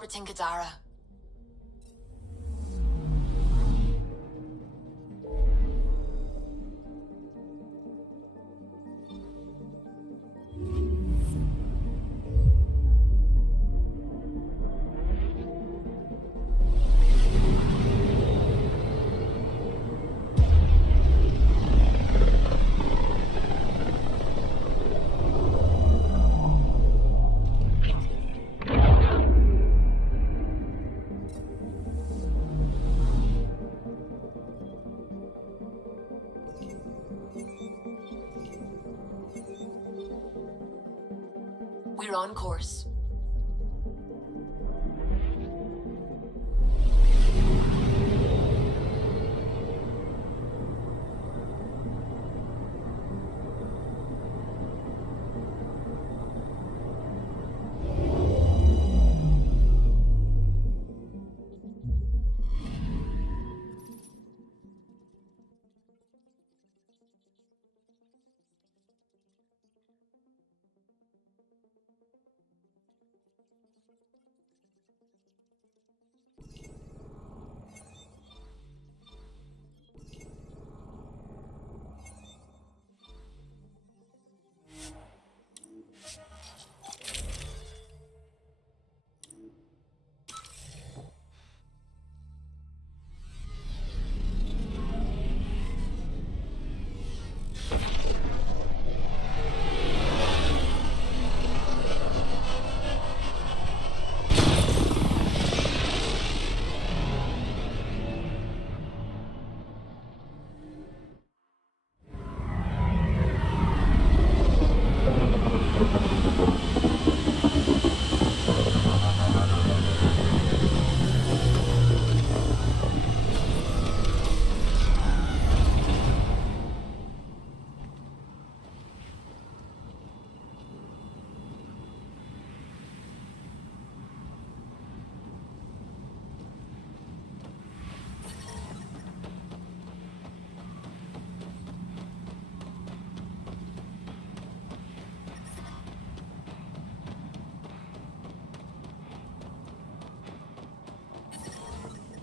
orbiting Gadara. We're on course.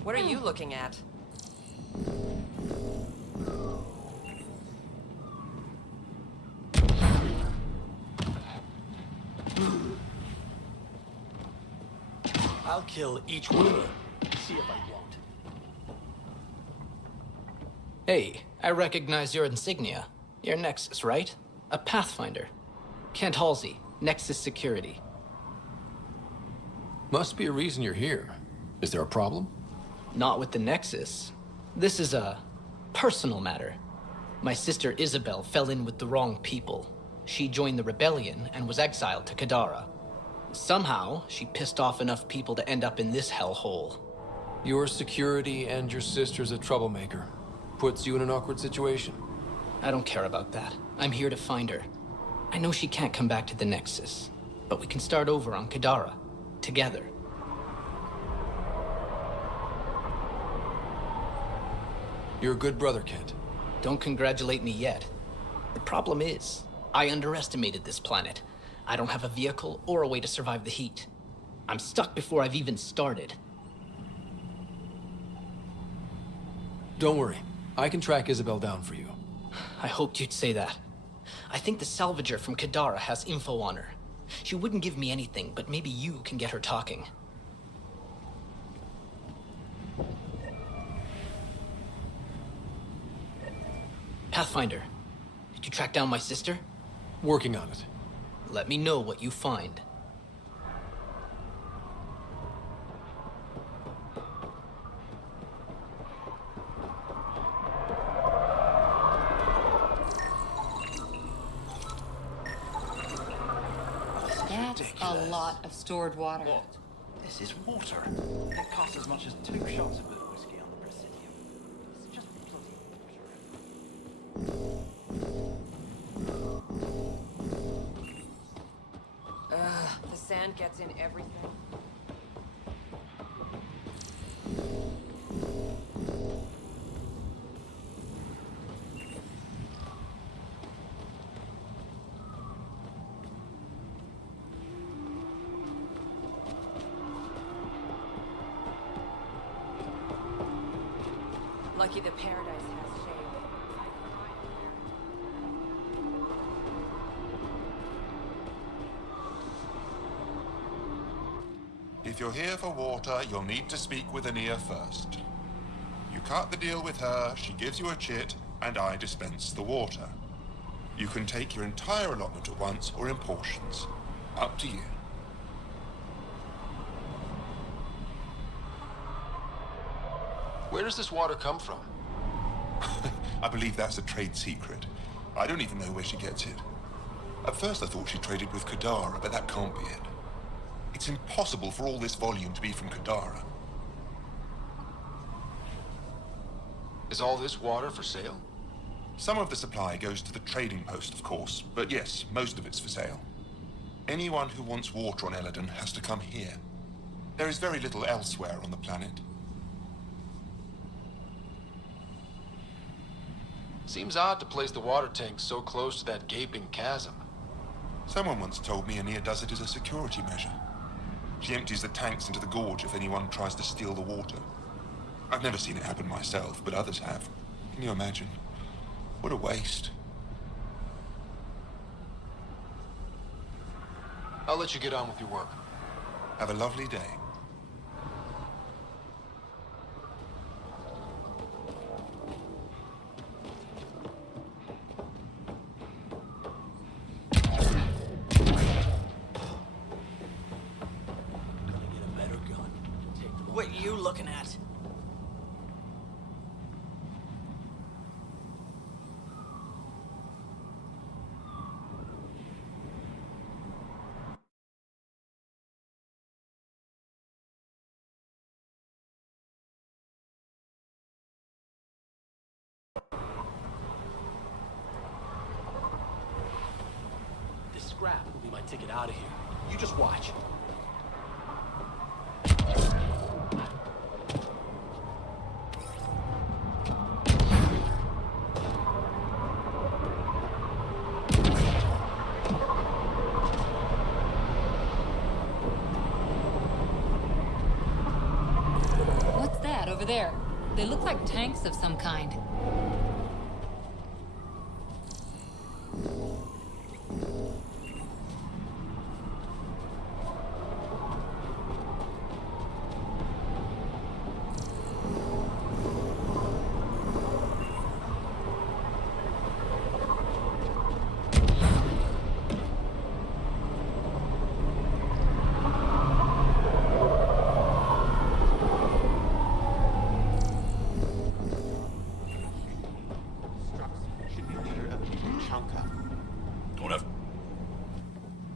What are you looking at? I'll kill each one of you. See if I won't. Hey, I recognize your insignia. You're Nexus, right? A Pathfinder. Kent Halsey, Nexus Security. Must be a reason you're here. Is there a problem? Not with the Nexus. This is a personal matter. My sister Isabel fell in with the wrong people. She joined the rebellion and was exiled to Kadara. Somehow, she pissed off enough people to end up in this hellhole. Your security and your sister's a troublemaker. Puts you in an awkward situation. I don't care about that. I'm here to find her. I know she can't come back to the Nexus, but we can start over on Kadara, together. You're a good brother, Kent. Don't congratulate me yet. The problem is, I underestimated this planet. I don't have a vehicle or a way to survive the heat. I'm stuck before I've even started. Don't worry. I can track Isabel down for you. I hoped you'd say that. I think the salvager from Kadara has info on her. She wouldn't give me anything, but maybe you can get her talking. Pathfinder, did you track down my sister? Working on it. Let me know what you find. That's a lot of stored water. What? This is water. It costs as much as 2 shots of whiskey on the Presidium. It's just bloody water. The sand gets in everything. Lucky the paradise has shade. If you're here for water, you'll need to speak with Ania first. You cut the deal with her, she gives you a chit, and I dispense the water. You can take your entire allotment at once or in portions. Up to you. Where does this water come from? I believe that's a trade secret. I don't even know where she gets it. At first I thought she traded with Kadara, but that can't be it. It's impossible for all this volume to be from Kadara. Is all this water for sale? Some of the supply goes to the trading post, of course, but yes, most of it's for sale. Anyone who wants water on Elaaden has to come here. There is very little elsewhere on the planet. Seems odd to place the water tank so close to that gaping chasm. Someone once told me Ania does it as a security measure. She empties the tanks into the gorge if anyone tries to steal the water. I've never seen it happen myself, but others have. Can you imagine? What a waste. I'll let you get on with your work. Have a lovely day. What are you looking at? This scrap will be my ticket out of here. You just watch. What's that over there? They look like tanks of some kind.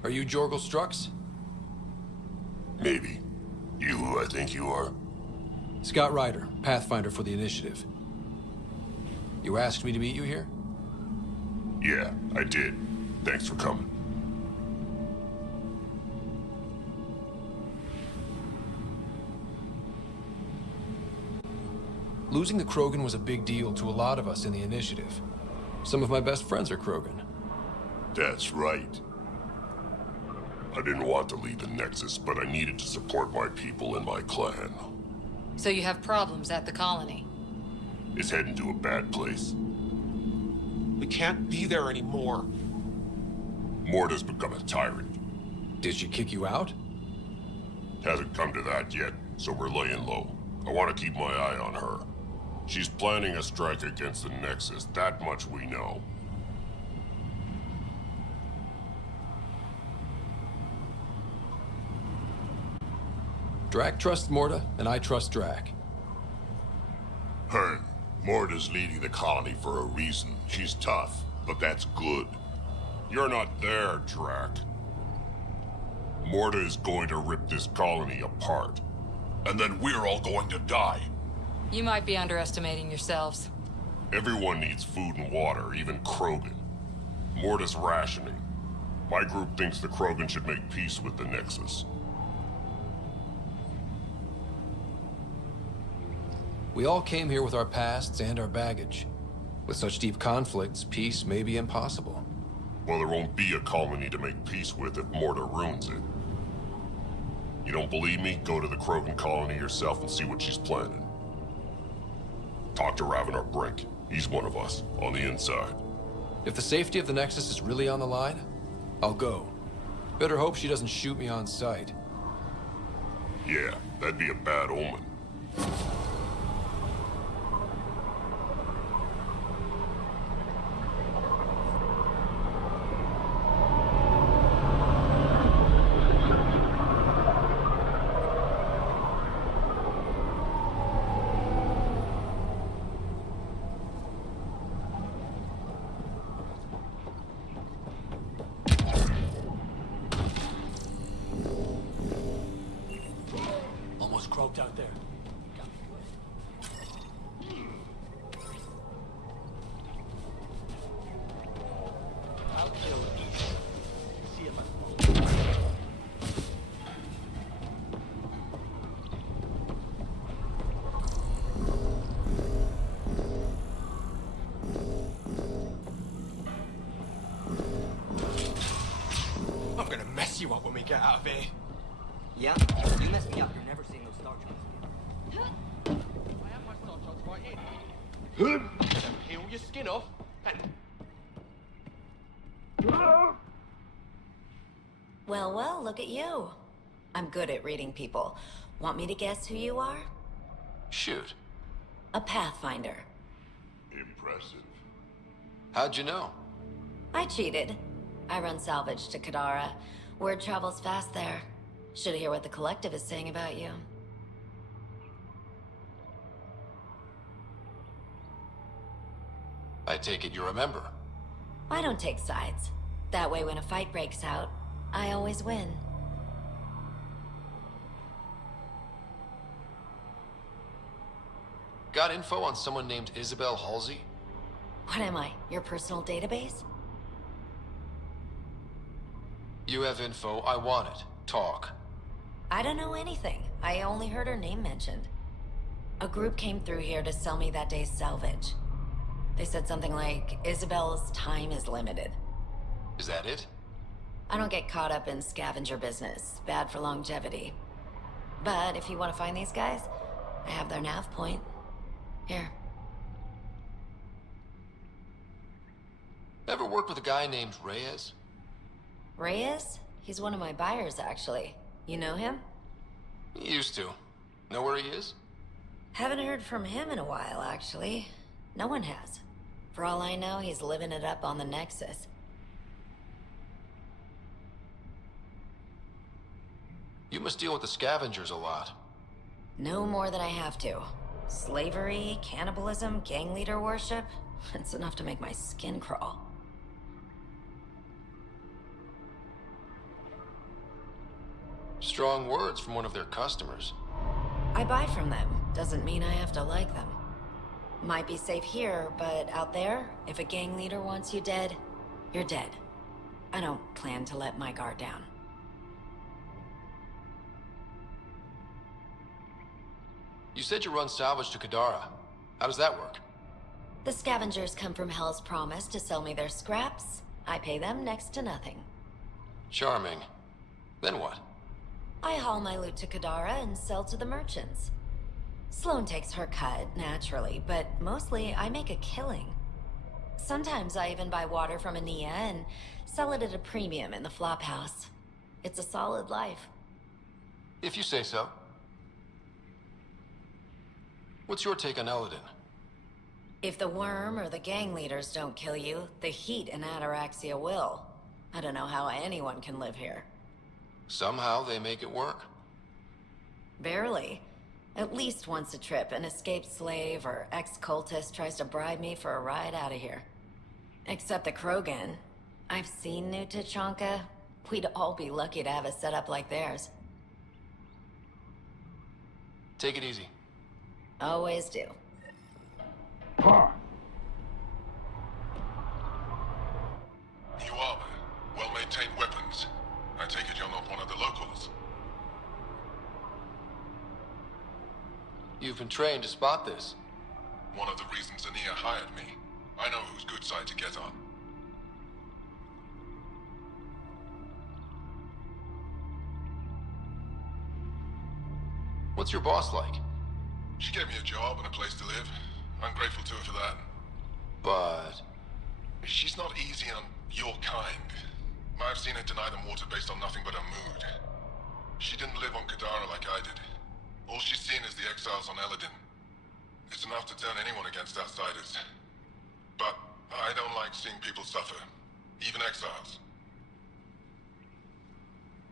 Are you Jorgel Strux? Maybe. You who I think you are? Scott Ryder, Pathfinder for the Initiative. You asked me to meet you here? Yeah, I did. Thanks for coming. Losing the Krogan was a big deal to a lot of us in the Initiative. Some of my best friends are Krogan. That's right. I didn't want to leave the Nexus, but I needed to support my people and my clan. So you have problems at the colony? It's heading to a bad place. We can't be there anymore. Morta's become a tyrant. Did she kick you out? Hasn't come to that yet, so we're laying low. I want to keep my eye on her. She's planning a strike against the Nexus, that much we know. Drac trusts Morta, and I trust Drac. Hearn, Morta's leading the colony for a reason. She's tough, but that's good. You're not there, Drac. Morta is going to rip this colony apart. And then we're all going to die. You might be underestimating yourselves. Everyone needs food and water, even Krogan. Morta's rationing. My group thinks the Krogan should make peace with the Nexus. We all came here with our pasts and our baggage. With such deep conflicts, peace may be impossible. Well, there won't be a colony to make peace with if Morta ruins it. You don't believe me? Go to the Krogan colony yourself and see what she's planning. Talk to Ravener Brink. He's one of us, on the inside. If the safety of the Nexus is really on the line, I'll go. Better hope she doesn't shoot me on sight. Yeah, that'd be a bad omen. Almost croaked out there. I'll kill each. See if I I'm gonna mess you up when we get out of here. Yeah? You messed me up. You're never seeing those star charts again. I have my star charts right here. Then peel your skin off and... Well, well, look at you. I'm good at reading people. Want me to guess who you are? Shoot. A Pathfinder. Impressive. How'd you know? I cheated. I run salvage to Kadara. Word travels fast there. Should hear what the Collective is saying about you. I take it you remember. I don't take sides. That way when a fight breaks out, I always win. Got info on someone named Isabel Halsey? What am I, your personal database? You have info, I want it. Talk. I don't know anything. I only heard her name mentioned. A group came through here to sell me that day's salvage. They said something like, Isabel's time is limited. Is that it? I don't get caught up in scavenger business. Bad for longevity. But if you want to find these guys, I have their nav point. Here. Ever worked with a guy named Reyes? Reyes? He's one of my buyers, actually. You know him? Used to. Know where he is? Haven't heard from him in a while, actually. No one has. For all I know, he's living it up on the Nexus. You must deal with the scavengers a lot. No more than I have to. Slavery, cannibalism, gang leader worship. It's enough to make my skin crawl. Strong words from one of their customers. I buy from them. Doesn't mean I have to like them. Might be safe here, but out there, if a gang leader wants you dead, you're dead. I don't plan to let my guard down. You said you run salvage to Kadara. How does that work? The scavengers come from Hell's Promise to sell me their scraps. I pay them next to nothing. Charming. Then what? I haul my loot to Kadara and sell to the merchants. Sloane takes her cut, naturally, but mostly I make a killing. Sometimes I even buy water from Ania and sell it at a premium in the flop house. It's a solid life. If you say so. What's your take on Elaaden? If the worm or the gang leaders don't kill you, the heat in Ataraxia will. I don't know how anyone can live here. Somehow they make it work. Barely. At least once a trip, an escaped slave or ex-cultist tries to bribe me for a ride out of here. Except the Krogan. I've seen New Tachanka. We'd all be lucky to have a setup like theirs. Take it easy. Always do. New armor, well-maintained weapons. I take it you're not one of the locals. You've been trained to spot this. One of the reasons Ania hired me. I know whose good side to get on. What's your boss like? She gave me a job and a place to live. I'm grateful to her for that. But... She's not easy on your kind. I've seen her deny them water based on nothing but her mood. She didn't live on Kadara like I did. All she's seen is the exiles on Elaaden. It's enough to turn anyone against outsiders. But I don't like seeing people suffer, even exiles.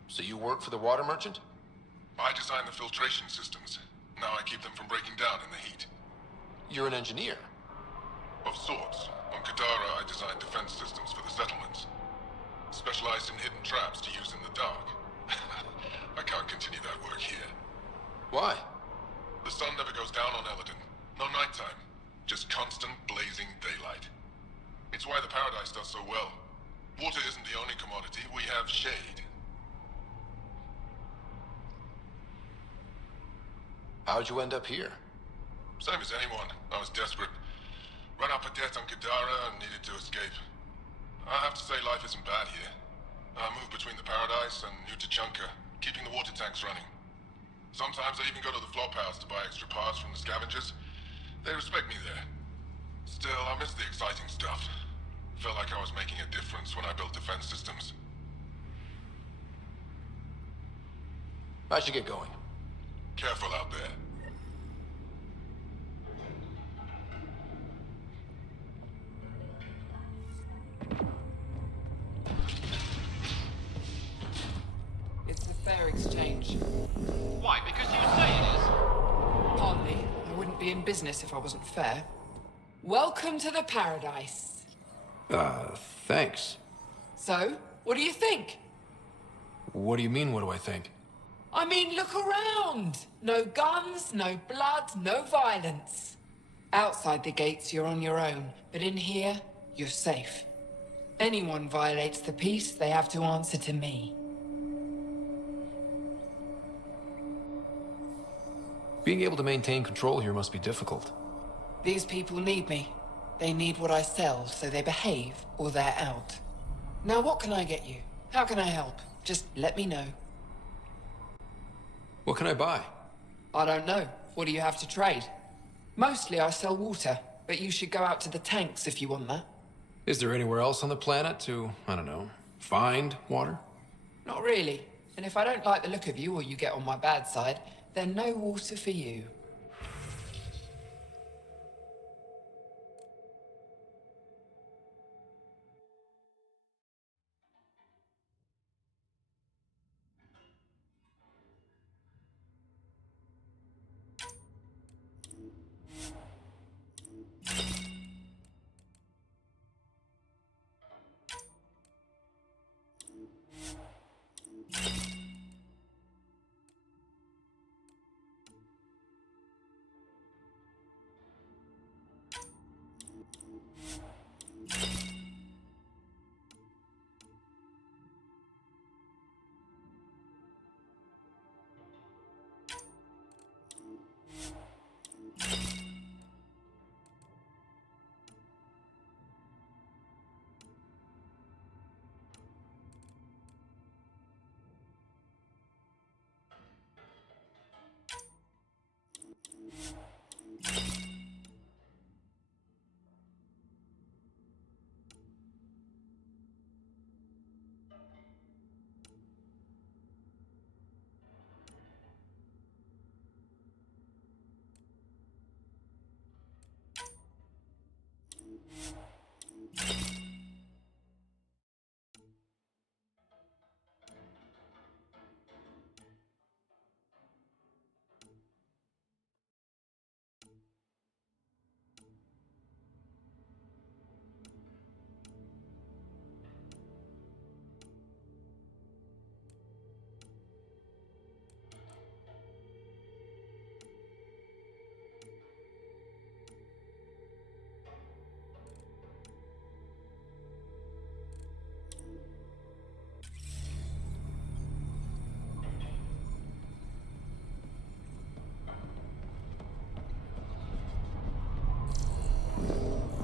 So you work for the water merchant? I design the filtration systems. Now I keep them from breaking down in the heat. You're an engineer? Of sorts. On Kadara, I design defense systems for the settlements. Specialized in hidden traps to use in the dark. I can't continue that work here. Why? The sun never goes down on Elaaden. No nighttime. Just constant blazing daylight. It's why the Paradise does so well. Water isn't the only commodity. We have shade. How'd you end up here? Same as anyone. I was desperate. Run up a debt on Kadara and needed to escape. I have to say life isn't bad here. I move between the Paradise and New Tachanka, keeping the water tanks running. Sometimes I even go to the flop house to buy extra parts from the scavengers. They respect me there. Still, I miss the exciting stuff. Felt like I was making a difference when I built defense systems. I should get going. Careful out there. It's a fair exchange. Why? Because you say it is? Pardon me. I wouldn't be in business if I wasn't fair. Welcome to the Paradise. Thanks. So, what do you think? What do you mean, what do I think? I mean, look around. No guns, no blood, no violence. Outside the gates, you're on your own. But in here, you're safe. Anyone violates the peace, they have to answer to me. Being able to maintain control here must be difficult. These people need me. They need what I sell, so they behave or they're out. Now, what can I get you? How can I help? Just let me know. What can I buy? I don't know. What do you have to trade? Mostly I sell water, but you should go out to the tanks if you want that. Is there anywhere else on the planet to, I don't know, find water? Not really. And if I don't like the look of you or you get on my bad side, then no water for you.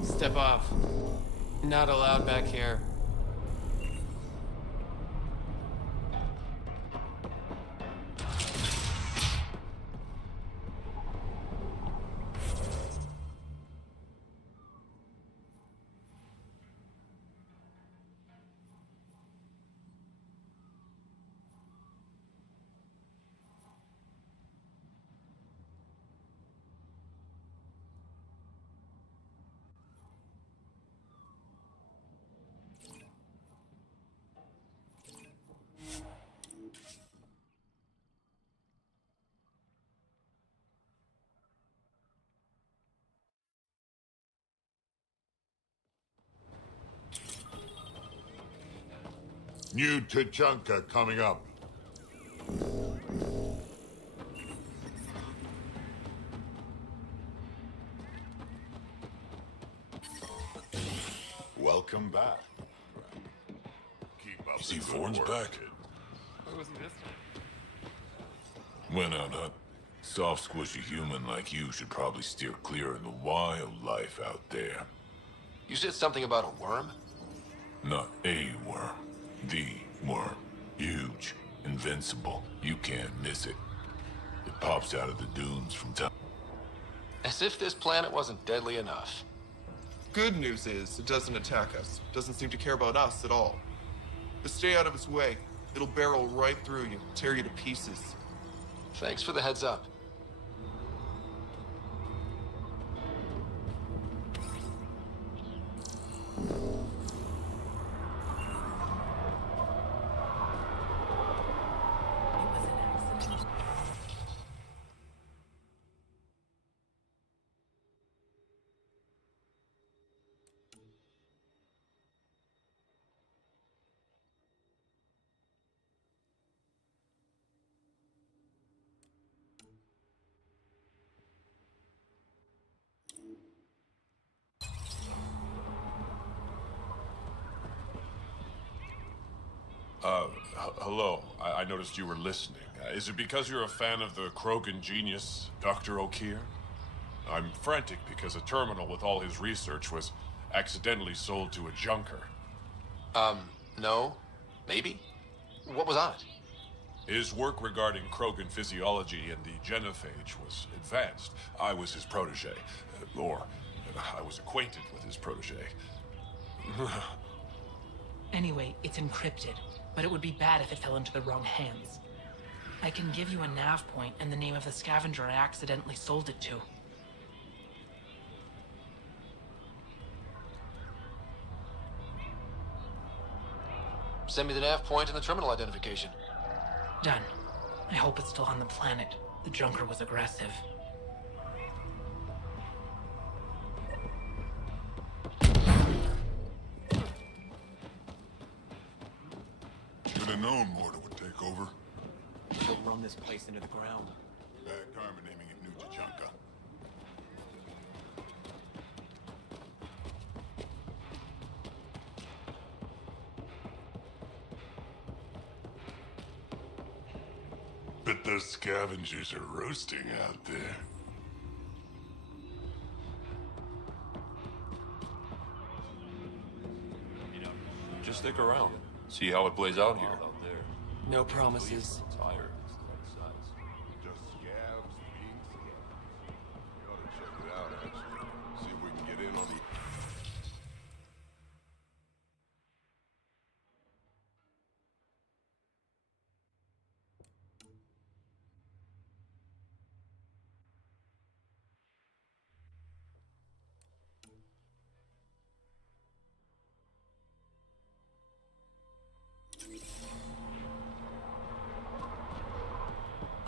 Step off. Not allowed back here. New Tachanka coming up. Welcome back. Keep up. See, Thorne's back. Where was he this time? Went out hunt. Soft, squishy human like you should probably steer clear of the wildlife out there. You said something about a worm? Not a worm. The worm. Huge. Invincible. You can't miss it. It pops out of the dunes from time. As if this planet wasn't deadly enough. Good news is, it doesn't attack us. Doesn't seem to care about us at all. But stay out of its way. It'll barrel right through you, tear you to pieces. Thanks for the heads up. Hello. I noticed you were listening. Is it because you're a fan of the Krogan genius, Dr. O'Keir? I'm frantic because a terminal with all his research was accidentally sold to a junker. No. Maybe? What was on it? His work regarding Krogan physiology and the genophage was advanced. I was his protege. Or, I was acquainted with his protege. Anyway, it's encrypted, but it would be bad if it fell into the wrong hands. I can give you a nav point and the name of the scavenger I accidentally sold it to. Send me the nav point and the terminal identification. Done. I hope it's still on the planet. The junker was aggressive. Should have known Morta would take over. She'll run this place into the ground. Bad karma naming it New Tachanka. Bet those scavengers are roasting out there. Just stick around. See how it plays out here. No promises. Just scabs being scabs. We ought to check it out, actually. See if we can get in on the...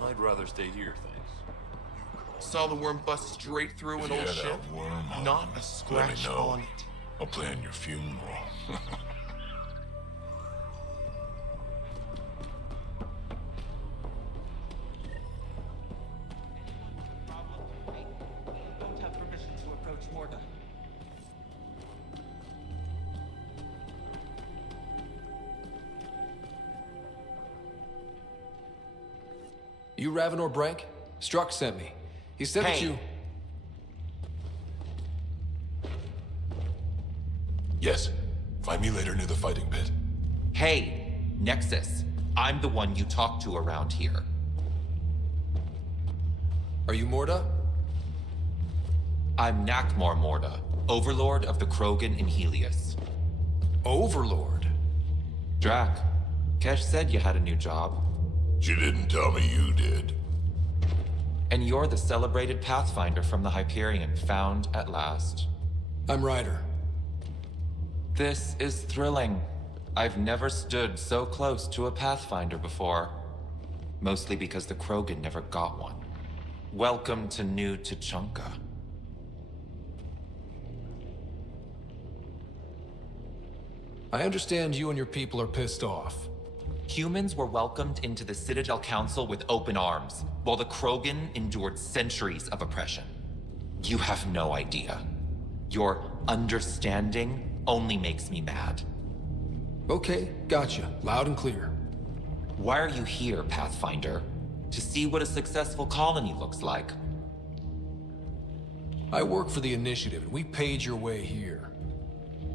I'd rather stay here, thanks. Saw the worm bust straight through an Yeah, old that ship. worm. Not a Let me scratch know. on it. I'll plan your funeral. Don't have permission to approach Morta. You Ravenor Brank? Struck sent me. He said that you... Yes. Find me later near the fighting pit. Hey, Nexus. I'm the one you talk to around here. Are you Morta? I'm Nakmor Morta, Overlord of the Krogan in Helios. Overlord? Drac, Kesh said you had a new job. She didn't tell me you did. And you're the celebrated Pathfinder from the Hyperion, found at last. I'm Ryder. This is thrilling. I've never stood so close to a Pathfinder before. Mostly because the Krogan never got one. Welcome to New Tachanka. I understand you and your people are pissed off. Humans were welcomed into the Citadel Council with open arms, while the Krogan endured centuries of oppression. You have no idea. Your understanding only makes me mad. Okay, gotcha. Loud and clear. Why are you here, Pathfinder? To see what a successful colony looks like. I work for the Initiative, and we paid your way here.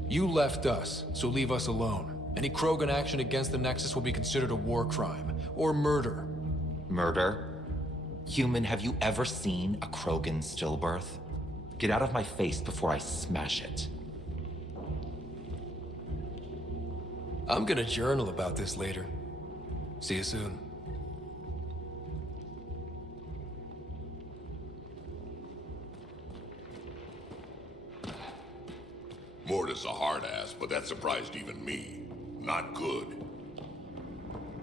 You left us, so leave us alone. Any Krogan action against the Nexus will be considered a war crime, or murder. Murder? Human, have you ever seen a Krogan stillbirth? Get out of my face before I smash it. I'm gonna journal about this later. See you soon. Mortis a hard ass, but that surprised even me. Not good.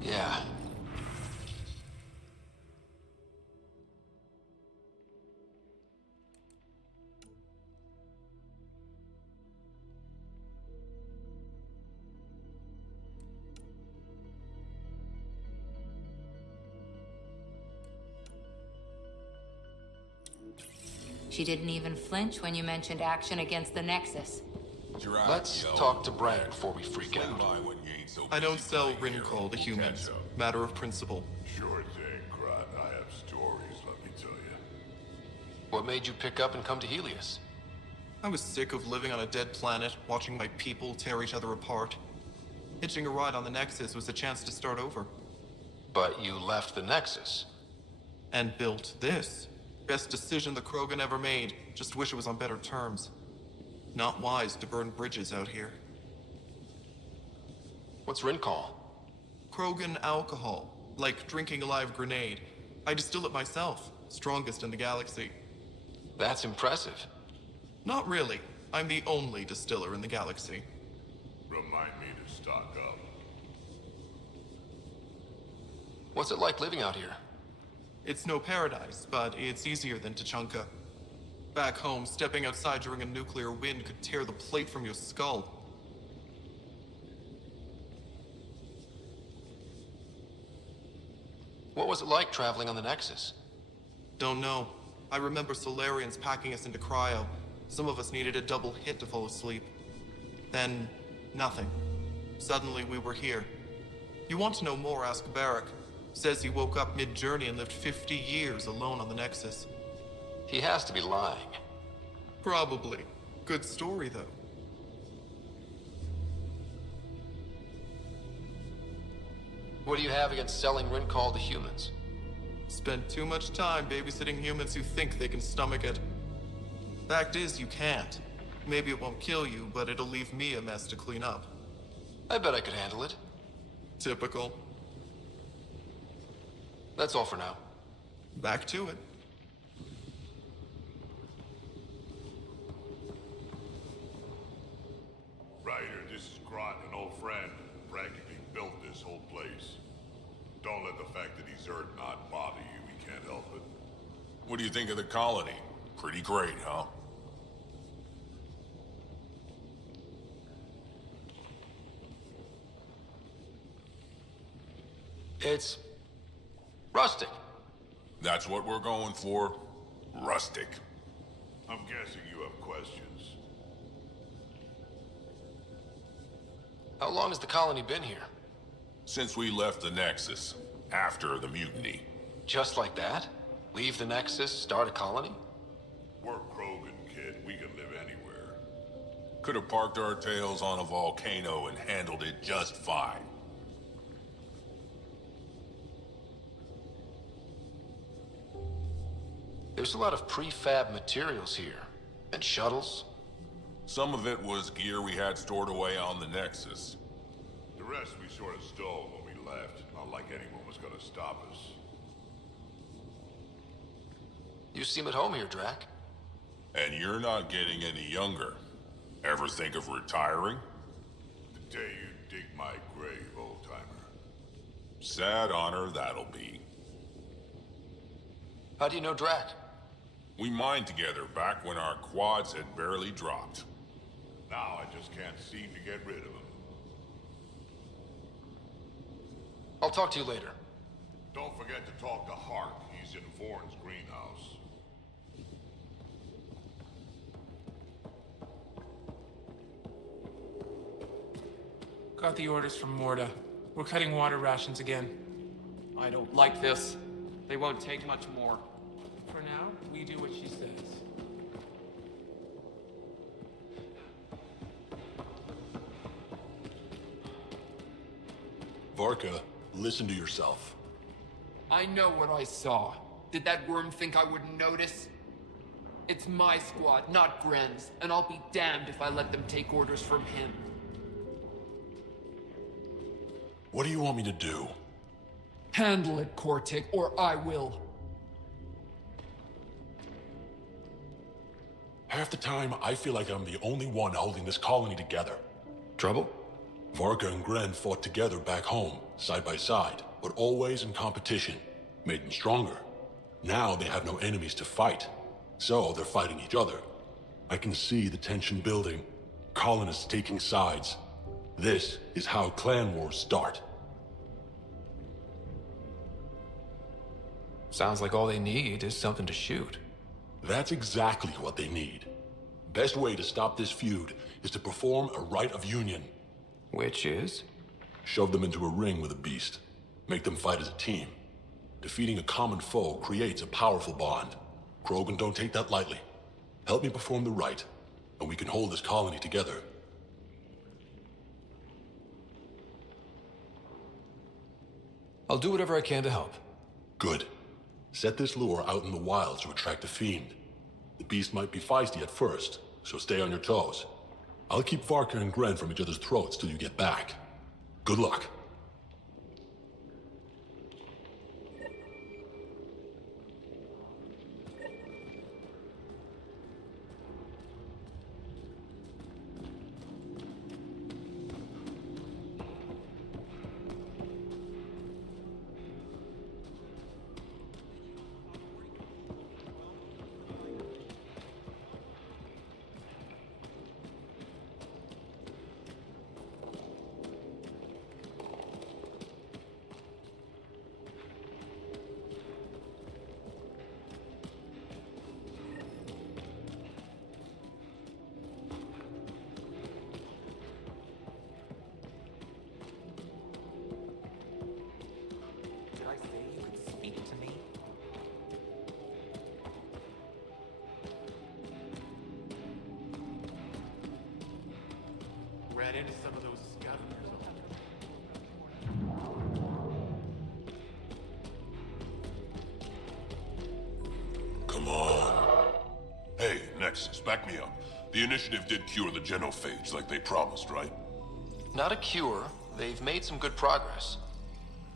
Yeah. She didn't even flinch when you mentioned action against the Nexus. Let's talk to Brand before we freak out. I don't sell Rincol to humans. Matter of principle. Sure thing, Crot. I have stories, let me tell you. What made you pick up and come to Helios? I was sick of living on a dead planet, watching my people tear each other apart. Hitching a ride on the Nexus was a chance to start over. But you left the Nexus. And built this. Best decision the Krogan ever made. Just wish it was on better terms. Not wise to burn bridges out here. What's Rincol? Krogan alcohol. Like drinking a live grenade. I distill it myself. Strongest in the galaxy. That's impressive. Not really. I'm the only distiller in the galaxy. Remind me to stock up. What's it like living out here? It's no paradise, but it's easier than Tuchanka. Back home, stepping outside during a nuclear wind could tear the plate from your skull. What was it like traveling on the Nexus? Don't know. I remember Solarians packing us into cryo. Some of us needed a double hit to fall asleep. Then, nothing. Suddenly we were here. You want to know more, ask Barrack. Says he woke up mid-journey and lived 50 years alone on the Nexus. He has to be lying. Probably. Good story, though. What do you have against selling Rincol to humans? Spend too much time babysitting humans who think they can stomach it. Fact is, you can't. Maybe it won't kill you, but it'll leave me a mess to clean up. I bet I could handle it. Typical. That's all for now. Back to it. Ryder, this is Grot, an old friend. Practically built this whole place. Don't let the fact that he's Earth not bother you. He can't help it. What do you think of the colony? Pretty great, huh? It's rustic. That's what we're going for. Rustic. I'm guessing you have questions. How long has the colony been here? Since we left the Nexus, after the mutiny. Just like that? Leave the Nexus, start a colony? We're Krogan, kid. We can live anywhere. Could have parked our tails on a volcano and handled it just fine. There's a lot of prefab materials here. And shuttles. Some of it was gear we had stored away on the Nexus. The rest we sort of stole when we left. Not like anyone was gonna stop us. You seem at home here, Drac. And you're not getting any younger. Ever think of retiring? The day you dig my grave, old-timer. Sad honor that'll be. How do you know Drac? We mined together back when our quads had barely dropped. Now I just can't seem to get rid of him. I'll talk to you later. Don't forget to talk to Hark. He's in Vorn's greenhouse. Got the orders from Morta. We're cutting water rations again. I don't like this. They won't take much more. For now, we do what she says. Varka, listen to yourself. I know what I saw. Did that worm think I wouldn't notice? It's my squad, not Gren's, and I'll be damned if I let them take orders from him. What do you want me to do? Handle it, Kortik, or I will. Half the time, I feel like I'm the only one holding this colony together. Trouble? Varka and Gren fought together back home, side by side, but always in competition. Made them stronger. Now they have no enemies to fight, so they're fighting each other. I can see the tension building, colonists taking sides. This is how clan wars start. Sounds like all they need is something to shoot. That's exactly what they need. Best way to stop this feud is to perform a rite of union. Which is? Shove them into a ring with a beast. Make them fight as a team. Defeating a common foe creates a powerful bond. Krogan don't take that lightly. Help me perform the rite, and we can hold this colony together. I'll do whatever I can to help. Good. Set this lure out in the wilds to attract the fiend. The beast might be feisty at first, so stay on your toes. I'll keep Varka and Gren from each other's throats till you get back. Good luck. Did I say you could speak to me? Ran into some of those scavengers. Come on. Hey, Nexus, back me up. The initiative did cure the genophage like they promised, right? Not a cure. They've made some good progress.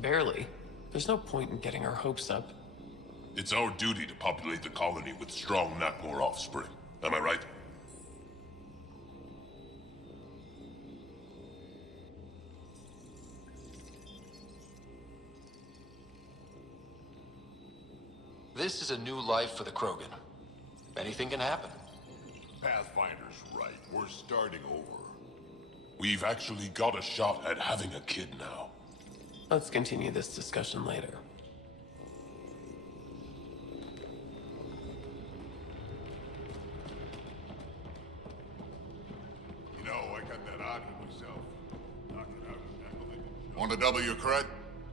Barely. There's no point in getting our hopes up. It's our duty to populate the colony with strong, not more offspring. Am I right? This is a new life for the Krogan. Anything can happen. Pathfinder's right. We're starting over. We've actually got a shot at having a kid now. Let's continue this discussion later. You know, I got that oddity myself. Knock it out and tackle it. Want to double your cred?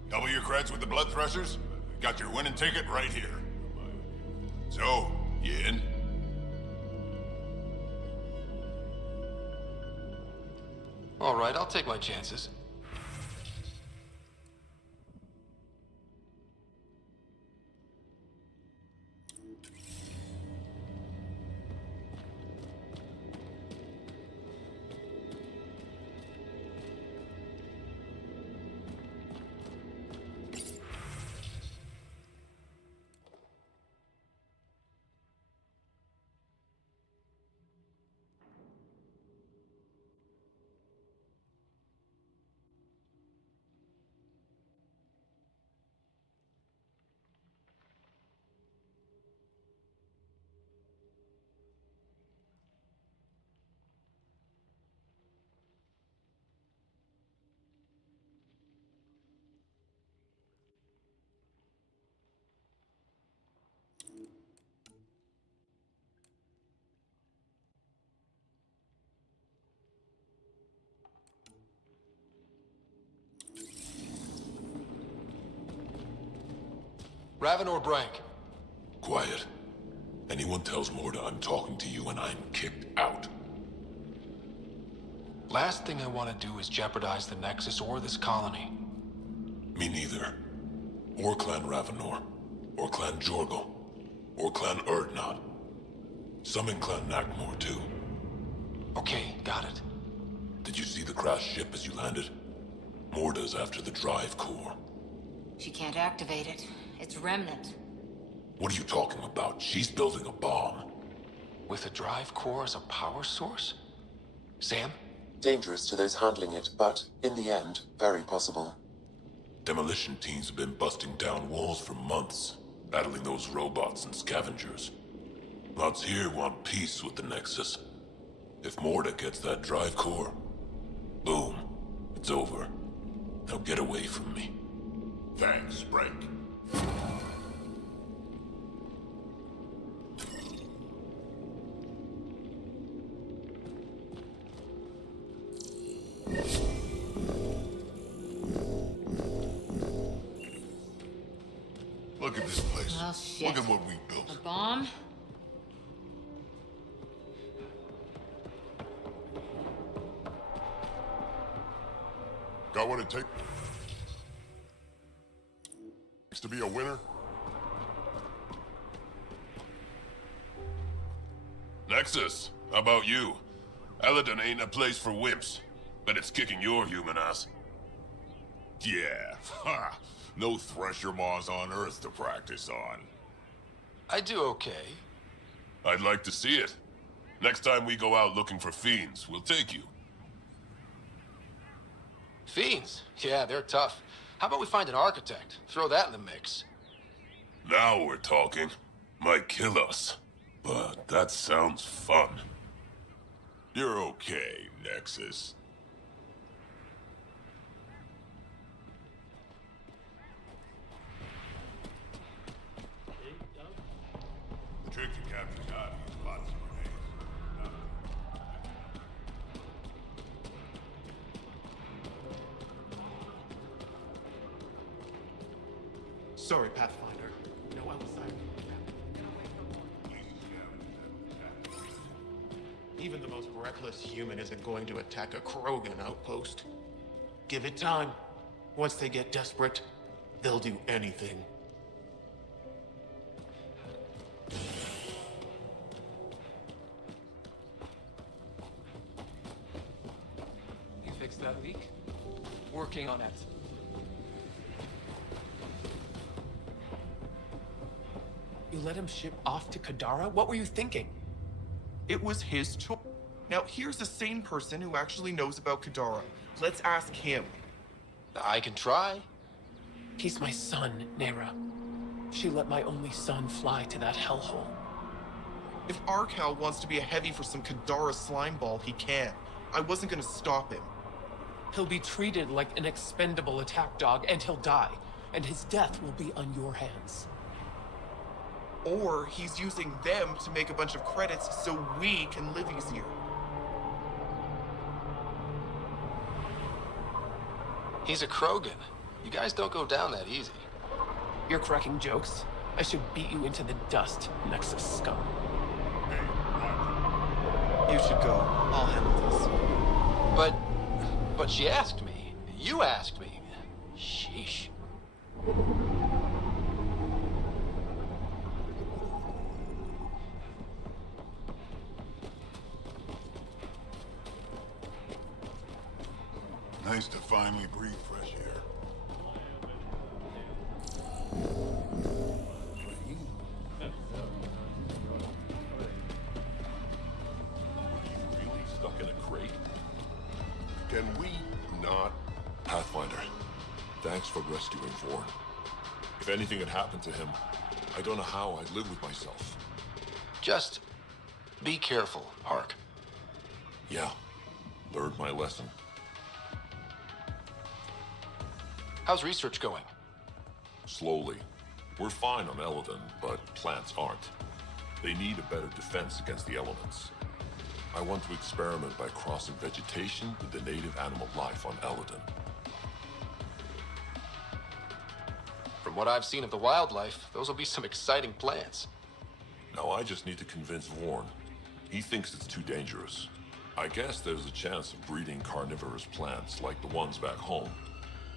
Double your creds with the blood thrusters? Got your winning ticket right here. So, you in? All right, I'll take my chances. Ravenor Brank. Quiet. Anyone tells Morda I'm talking to you and I'm kicked out. Last thing I want to do is jeopardize the Nexus or this colony. Me neither. Or Clan Ravenor. Or Clan Jorgal. Or Clan Urdnot. Some in Clan Nakmor, too. Okay, got it. Did you see the crashed ship as you landed? Morda's after the drive core. She can't activate it. It's remnant. What are you talking about? She's building a bomb. With a drive core as a power source? Sam? Dangerous to those handling it, but in the end, very possible. Demolition teams have been busting down walls for months, battling those robots and scavengers. Lots here want peace with the Nexus. If Morda gets that drive core, boom, it's over. Now get away from me. Thanks, Brank. Look at this place. Oh, shit. Look at what we built. A bomb? Got what it takes to be a winner? Nexus, how about you? Elaaden ain't a place for wimps, but it's kicking your human ass. Yeah, ha! No thresher maws on Earth to practice on. I do okay. I'd like to see it. Next time we go out looking for fiends, we'll take you. Fiends? Yeah, they're tough. How about we find an architect? Throw that in the mix. Now we're talking. Might kill us, but that sounds fun. You're okay, Nexus. The trick to capturing Ivy is lots of grenades. Sorry, Pathfinder. No, I was silent. Even the most reckless human isn't going to attack a Krogan outpost. Give it time. Once they get desperate, they'll do anything. You fixed that leak? Working on it. You let him ship off to Kadara? What were you thinking? It was his choice. Now, here's a sane person who actually knows about Kadara. Let's ask him. I can try. He's my son, Nera. She let my only son fly to that hellhole. If Arkal wants to be a heavy for some Kadara slimeball, he can. I wasn't gonna stop him. He'll be treated like an expendable attack dog, and he'll die. And his death will be on your hands. Or he's using them to make a bunch of credits so we can live easier. He's a Krogan. You guys don't go down that easy. You're cracking jokes? I should beat you into the dust, Nexus scum. You should go. I'll handle this. But she asked me. You asked me. Sheesh. Nice to finally breathe fresh air. Really stuck in a crate? Can we not? Pathfinder, thanks for rescuing Vorn. If anything had happened to him, I don't know how I'd live with myself. Just be careful, Hark. Yeah, learned my lesson. How's research going? Slowly. We're fine on Elaaden, but plants aren't. They need a better defense against the elements. I want to experiment by crossing vegetation with the native animal life on Elaaden. From what I've seen of the wildlife, those will be some exciting plants. Now I just need to convince Warren. He thinks it's too dangerous. I guess there's a chance of breeding carnivorous plants like the ones back home,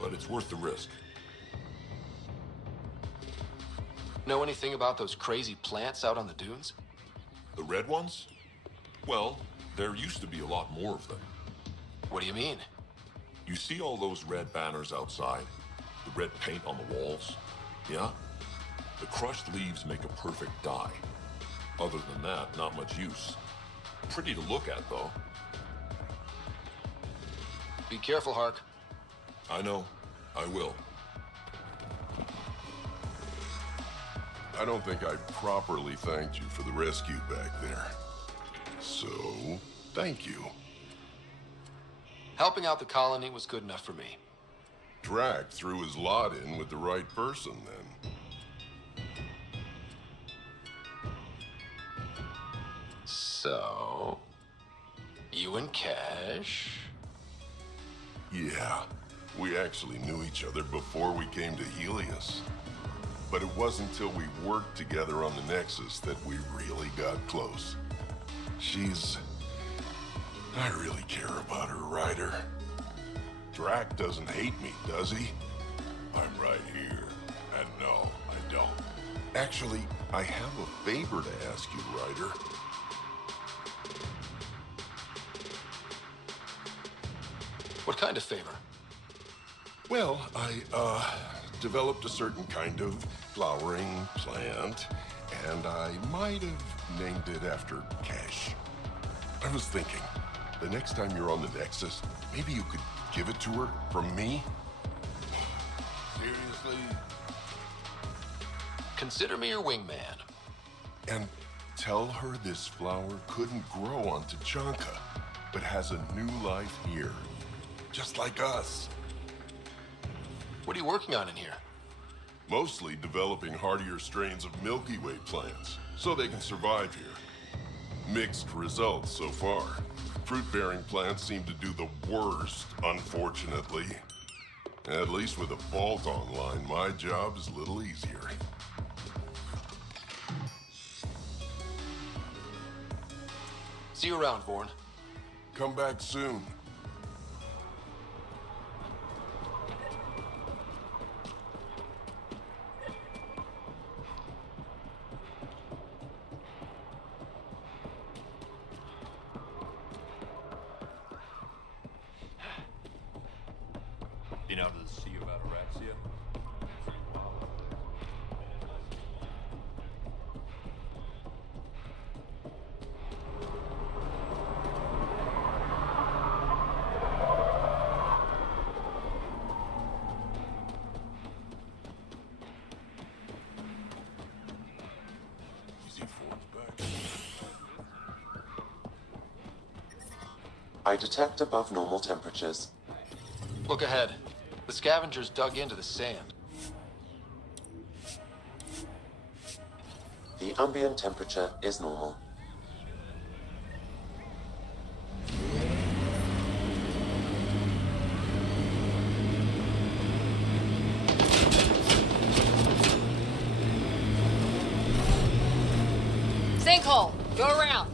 but it's worth the risk. Know anything about those crazy plants out on the dunes? The red ones? Well, there used to be a lot more of them. What do you mean? You see all those red banners outside? The red paint on the walls? Yeah? The crushed leaves make a perfect dye. Other than that, not much use. Pretty to look at, though. Be careful, Hark. I know. I will. I don't think I properly thanked you for the rescue back there. So, thank you. Helping out the colony was good enough for me. Drac threw his lot in with the right person, then. So... you and Cash? Yeah, we actually knew each other before we came to Helios. But it wasn't until we worked together on the Nexus that we really got close. I really care about her, Ryder. Drac doesn't hate me, does he? I'm right here. And no, I don't. Actually, I have a favor to ask you, Ryder. What kind of favor? Well, I, developed a certain kind of flowering plant, and I might have named it after Cash. I was thinking, the next time you're on the Nexus, maybe you could give it to her from me? Seriously? Consider me your wingman. And tell her this flower couldn't grow on Tachanka, but has a new life here. Just like us. What are you working on in here? Mostly developing hardier strains of Milky Way plants, so they can survive here. Mixed results so far. Fruit-bearing plants seem to do the worst, unfortunately. At least with a vault online, my job is a little easier. See you around, Vorn. Come back soon. Been out to the sea about Araxia? I detect above normal temperatures. Look ahead. The scavengers dug into the sand. The ambient temperature is normal. Sinkhole! Go around!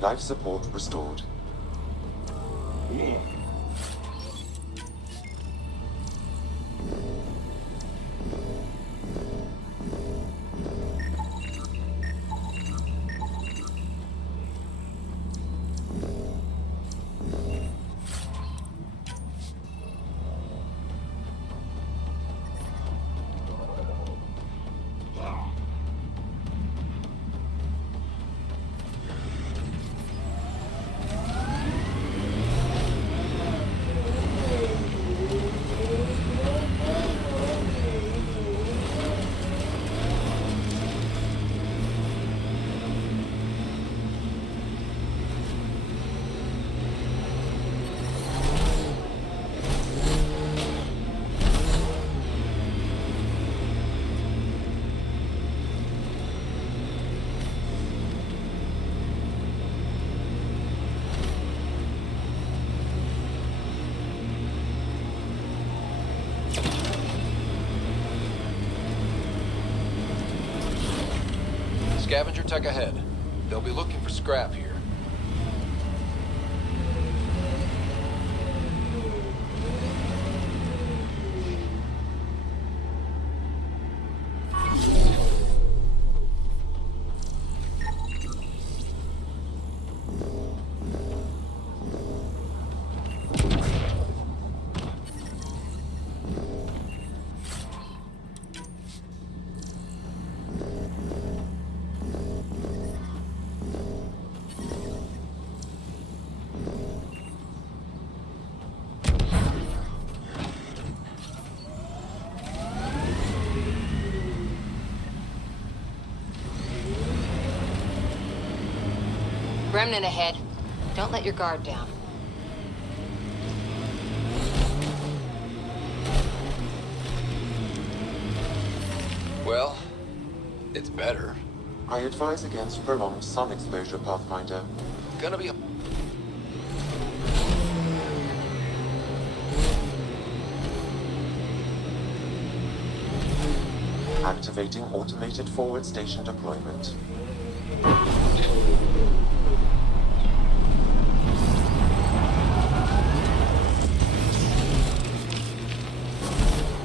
Life support restored. Scavenger tech ahead. They'll be looking for scrap here. Remnant ahead. Don't let your guard down. Well, it's better. I advise against prolonged sun exposure, Pathfinder. Gonna be... Activating automated forward station deployment.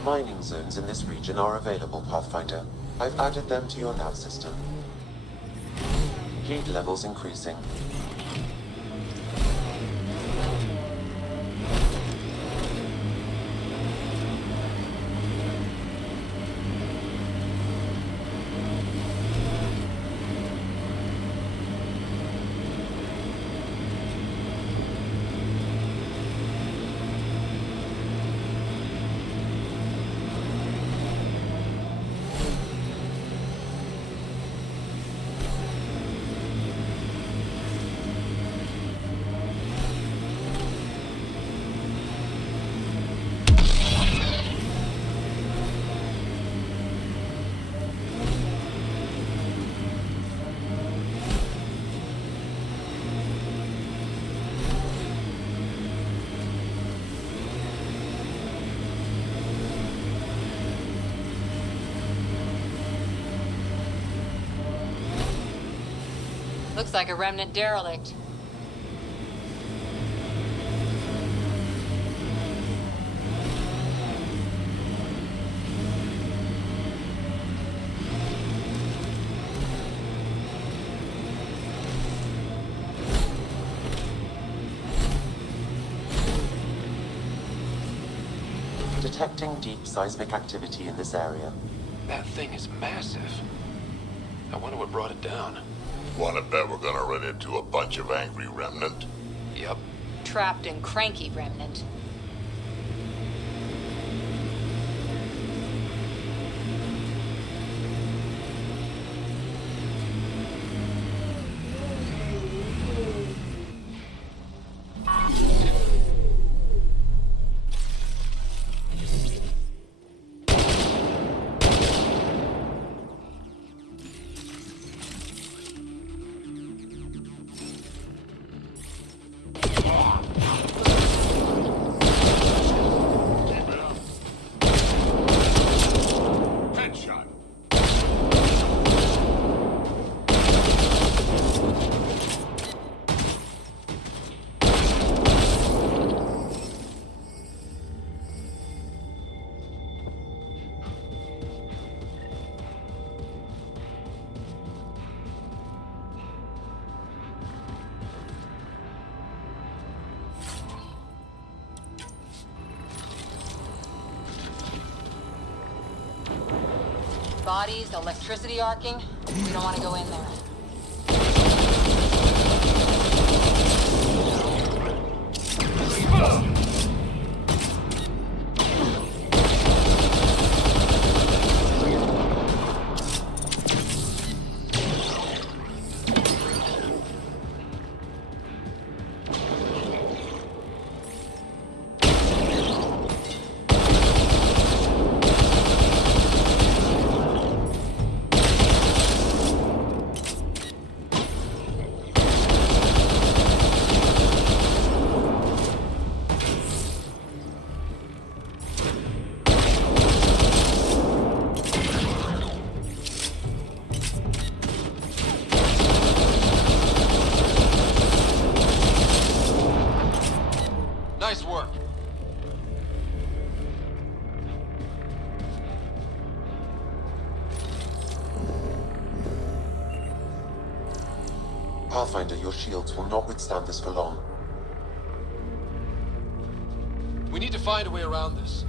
Mining zones in this region are available, Pathfinder. I've added them to your nav system. Heat levels increasing. Looks like a remnant derelict. Detecting deep seismic activity in this area. That thing is massive. I wonder what brought it down. Wanna bet we're gonna run into a bunch of angry remnant? Yep. Trapped and cranky remnant. Bodies, electricity arcing. We don't want to go in there. Pathfinder, your shields will not withstand this for long. We need to find a way around this.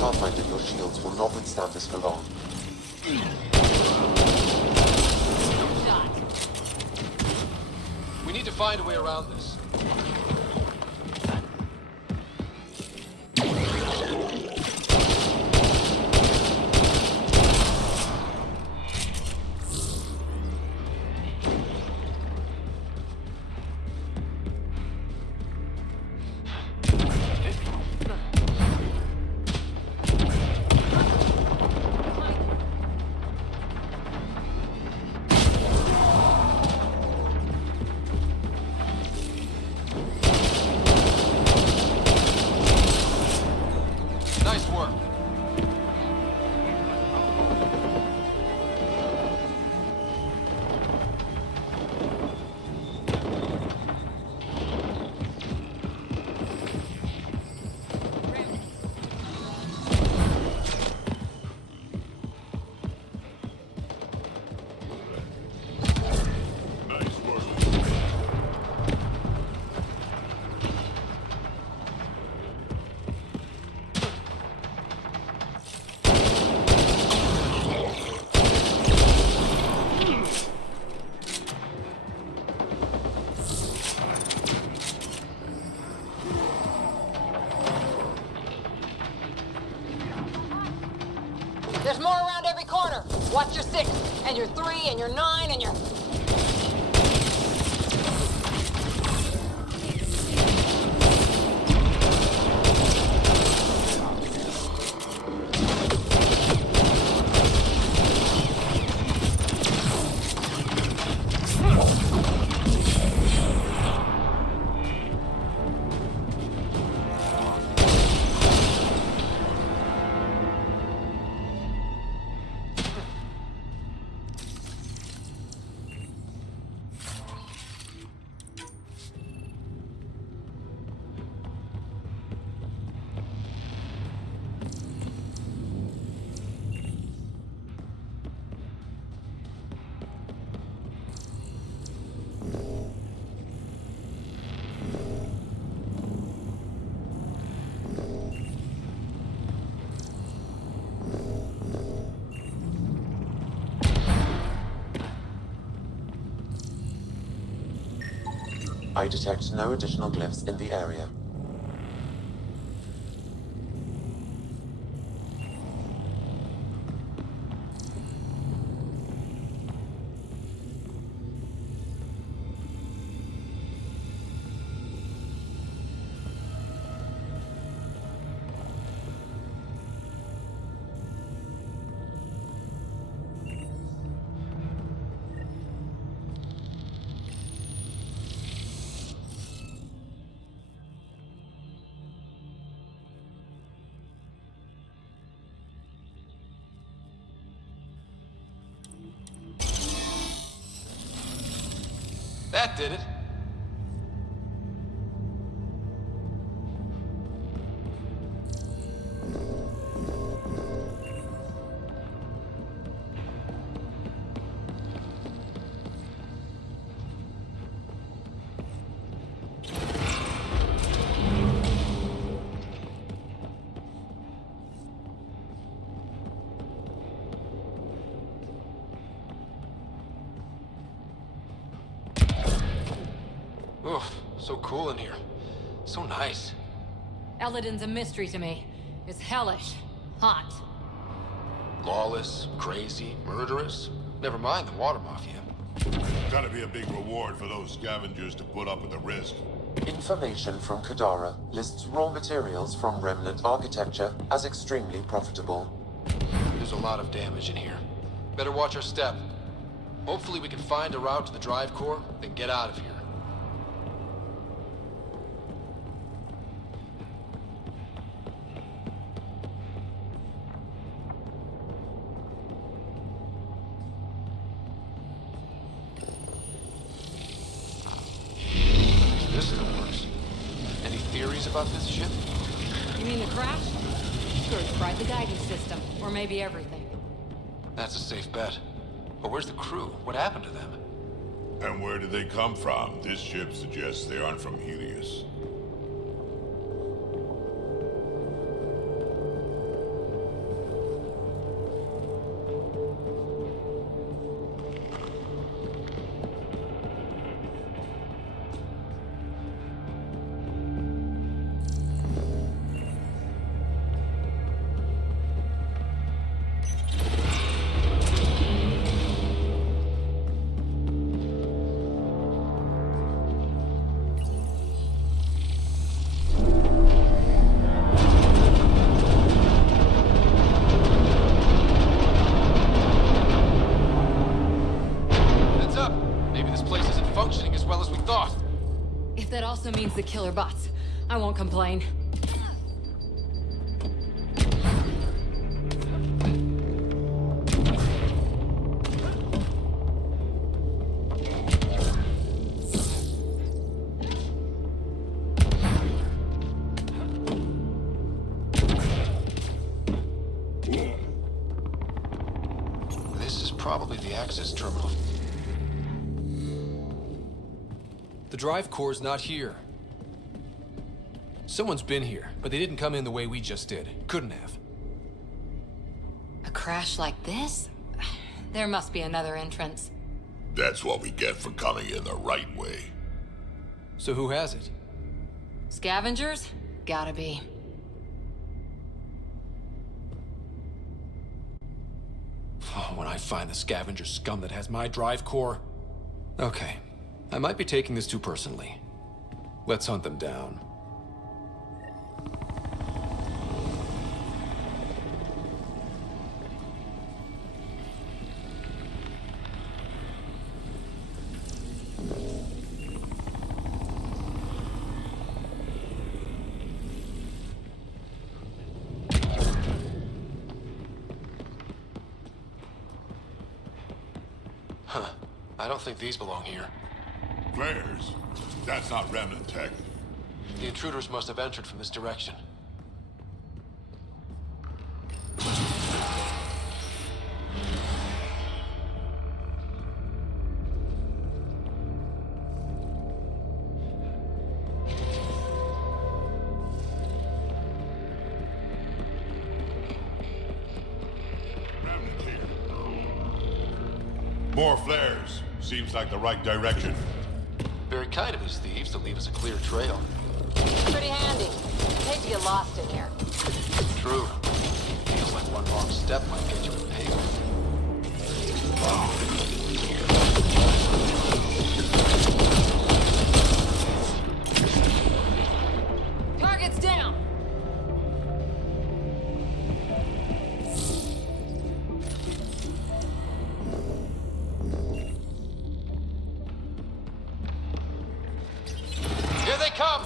Pathfinder, your shields will not withstand this for long. We need to find a way around this. Nice work. There's more around every corner. Watch your 6, and your 3, and your 9, and your... I detect no additional glyphs in the area. That did it. Oof, so cool in here. So nice. Elaaden's a mystery to me. It's hellish. Hot. Lawless, crazy, murderous. Never mind the water mafia. Gotta be a big reward for those scavengers to put up with the risk. Information from Kadara lists raw materials from remnant architecture as extremely profitable. There's a lot of damage in here. Better watch our step. Hopefully we can find a route to the drive core, then get out of here. This still works. Any theories about this ship? You mean the crash? Sure, it's fried the guidance system. Or maybe everything. That's a safe bet. But where's the crew? What happened to them? And where did they come from? This ship suggests they aren't from Helios. If that also means the killer bots, I won't complain. This is probably the access terminal. The drive core's not here. Someone's been here, but they didn't come in the way we just did. Couldn't have. A crash like this? There must be another entrance. That's what we get for coming in the right way. So who has it? Scavengers? Gotta be. Oh, when I find the scavenger scum that has my drive core... Okay. I might be taking this too personally. Let's hunt them down. Huh. I don't think these belong here. Flares? That's not remnant tech. The intruders must have entered from this direction. Remnant here. More flares. Seems like the right direction. Very kind of these thieves to leave us a clear trail. Pretty handy. Hate to get lost in here. True. Feels like one wrong step might get you impaled. Target's down! Here they come!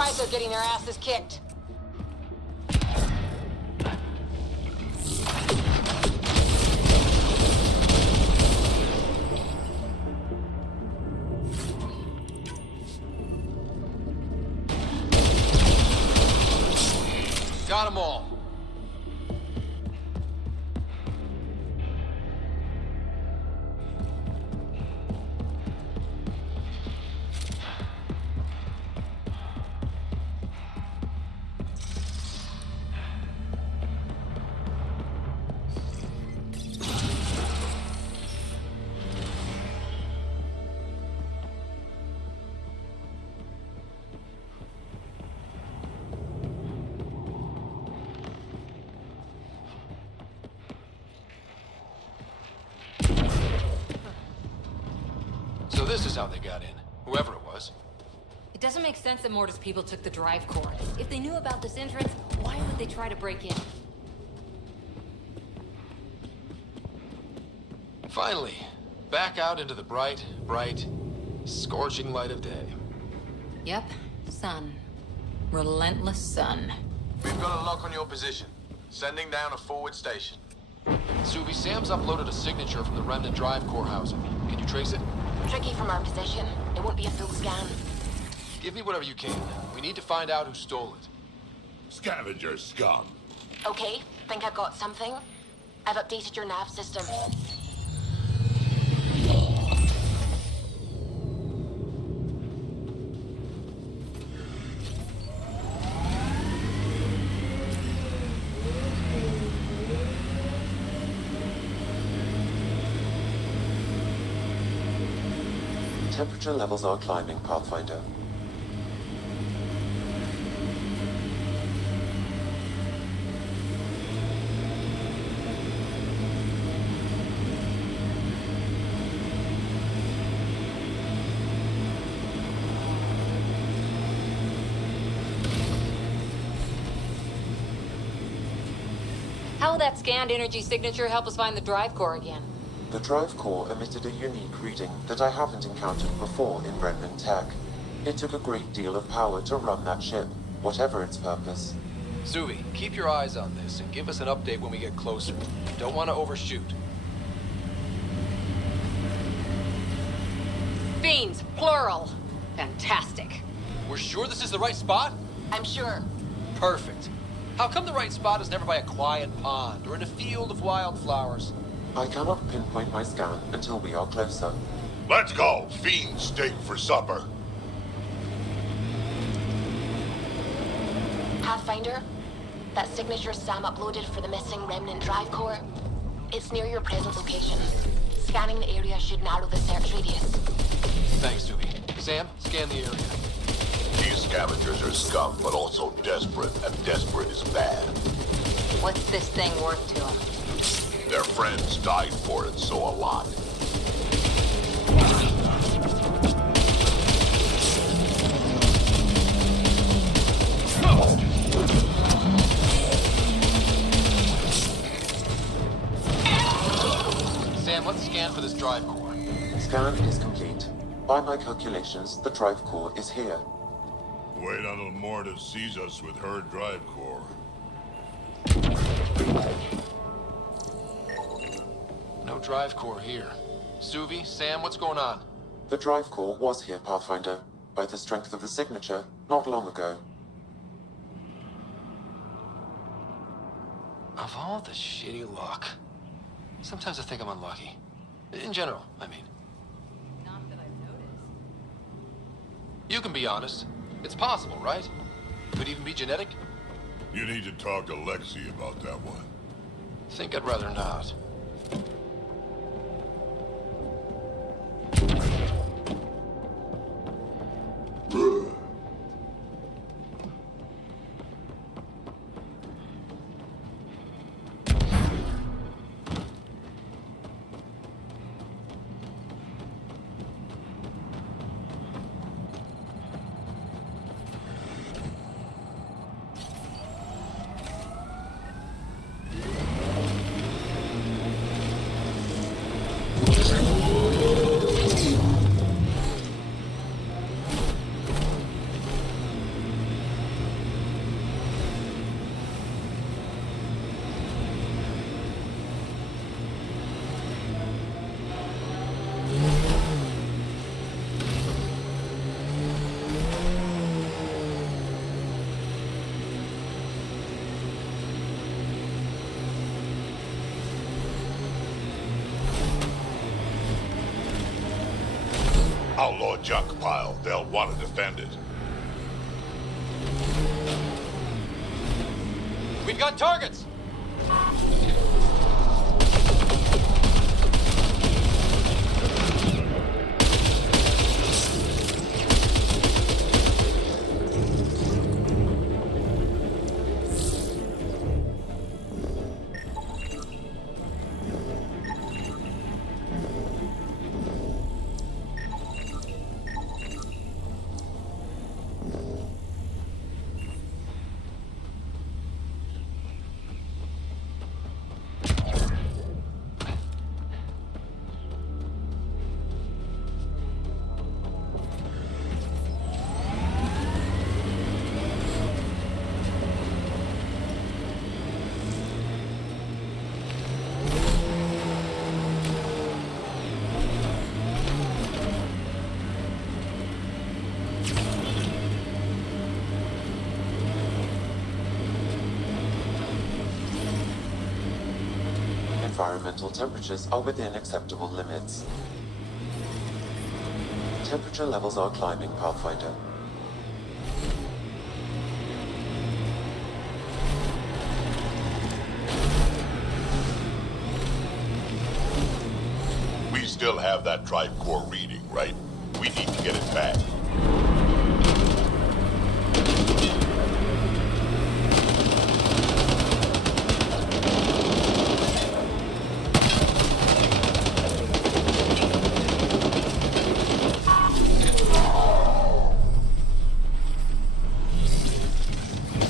surprised they're getting their asses kicked. Got them all. So this is how they got in, whoever it was. It doesn't make sense that Morta's people took the drive core. If they knew about this entrance, why would they try to break in? Finally, back out into the bright, scorching light of day. Yep, sun. Relentless sun. We've got a lock on your position. Sending down a forward station. Suvi, Sam's uploaded a signature from the Remnant drive core housing. Can you trace it? Tricky from our position. It won't be a full scan. Give me whatever you can. We need to find out who stole it. Scavenger scum. Okay, think I've got something. I've updated your nav system. Temperature levels are climbing, Pathfinder. How will that scanned energy signature help us find the drive core again? The drive core emitted a unique reading that I haven't encountered before in Remnant tech. It took a great deal of power to run that ship, whatever its purpose. Suvi, keep your eyes on this and give us an update when we get closer. Don't want to overshoot. Fiends, plural. Fantastic. We're sure this is the right spot? I'm sure. Perfect. How come the right spot is never by a quiet pond or in a field of wildflowers? I cannot pinpoint my scan until we are closer. Let's go! Fiend steak for supper. Pathfinder, that signature Sam uploaded for the missing Remnant drive core, it's near your present location. Scanning the area should narrow the search radius. Thanks, Suvi. Sam, scan the area. These scavengers are scum, but also desperate, and desperate is bad. What's this thing worth to them? Their friends died for it, so a lot. Sam, let's scan for this drive core. Scan is complete. By my calculations, the drive core is here. Wait until Morta sees us with her drive core. No drive core here. Suvi, Sam, what's going on? The drive core was here, Pathfinder, by the strength of the signature, not long ago. Of all the shitty luck. Sometimes I think I'm unlucky. In general, I mean. Not that I've noticed. You can be honest. It's possible, right? Could even be genetic. You need to talk to Lexi about that one. Think I'd rather not. outlaw junk pile. They'll want to defend it. We've got targets! Environmental temperatures are within acceptable limits. Temperature levels are climbing, Pathfinder. We still have that drive core reading, right? We need to get it back.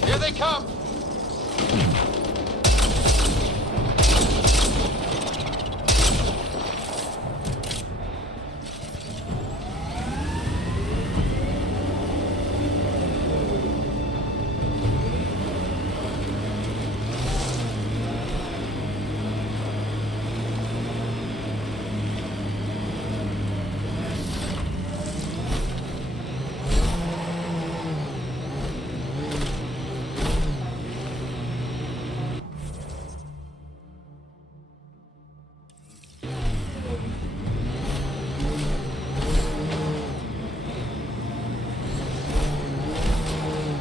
Here they come!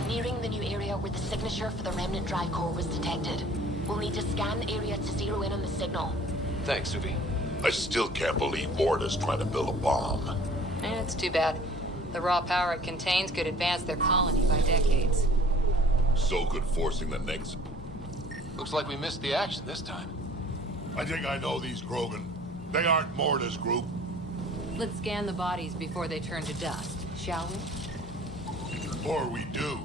Nearing the new area where the signature for the remnant drive core was detected. We'll need to scan the area to zero in on the signal. Thanks, Suvi. I still can't believe Morta's trying to build a bomb. It's too bad. The raw power it contains could advance their colony by decades. So could forcing the next. Looks like we missed the action this time. I think I know these Krogan. They aren't Morta's group. Let's scan the bodies before they turn to dust, shall we? Or we do.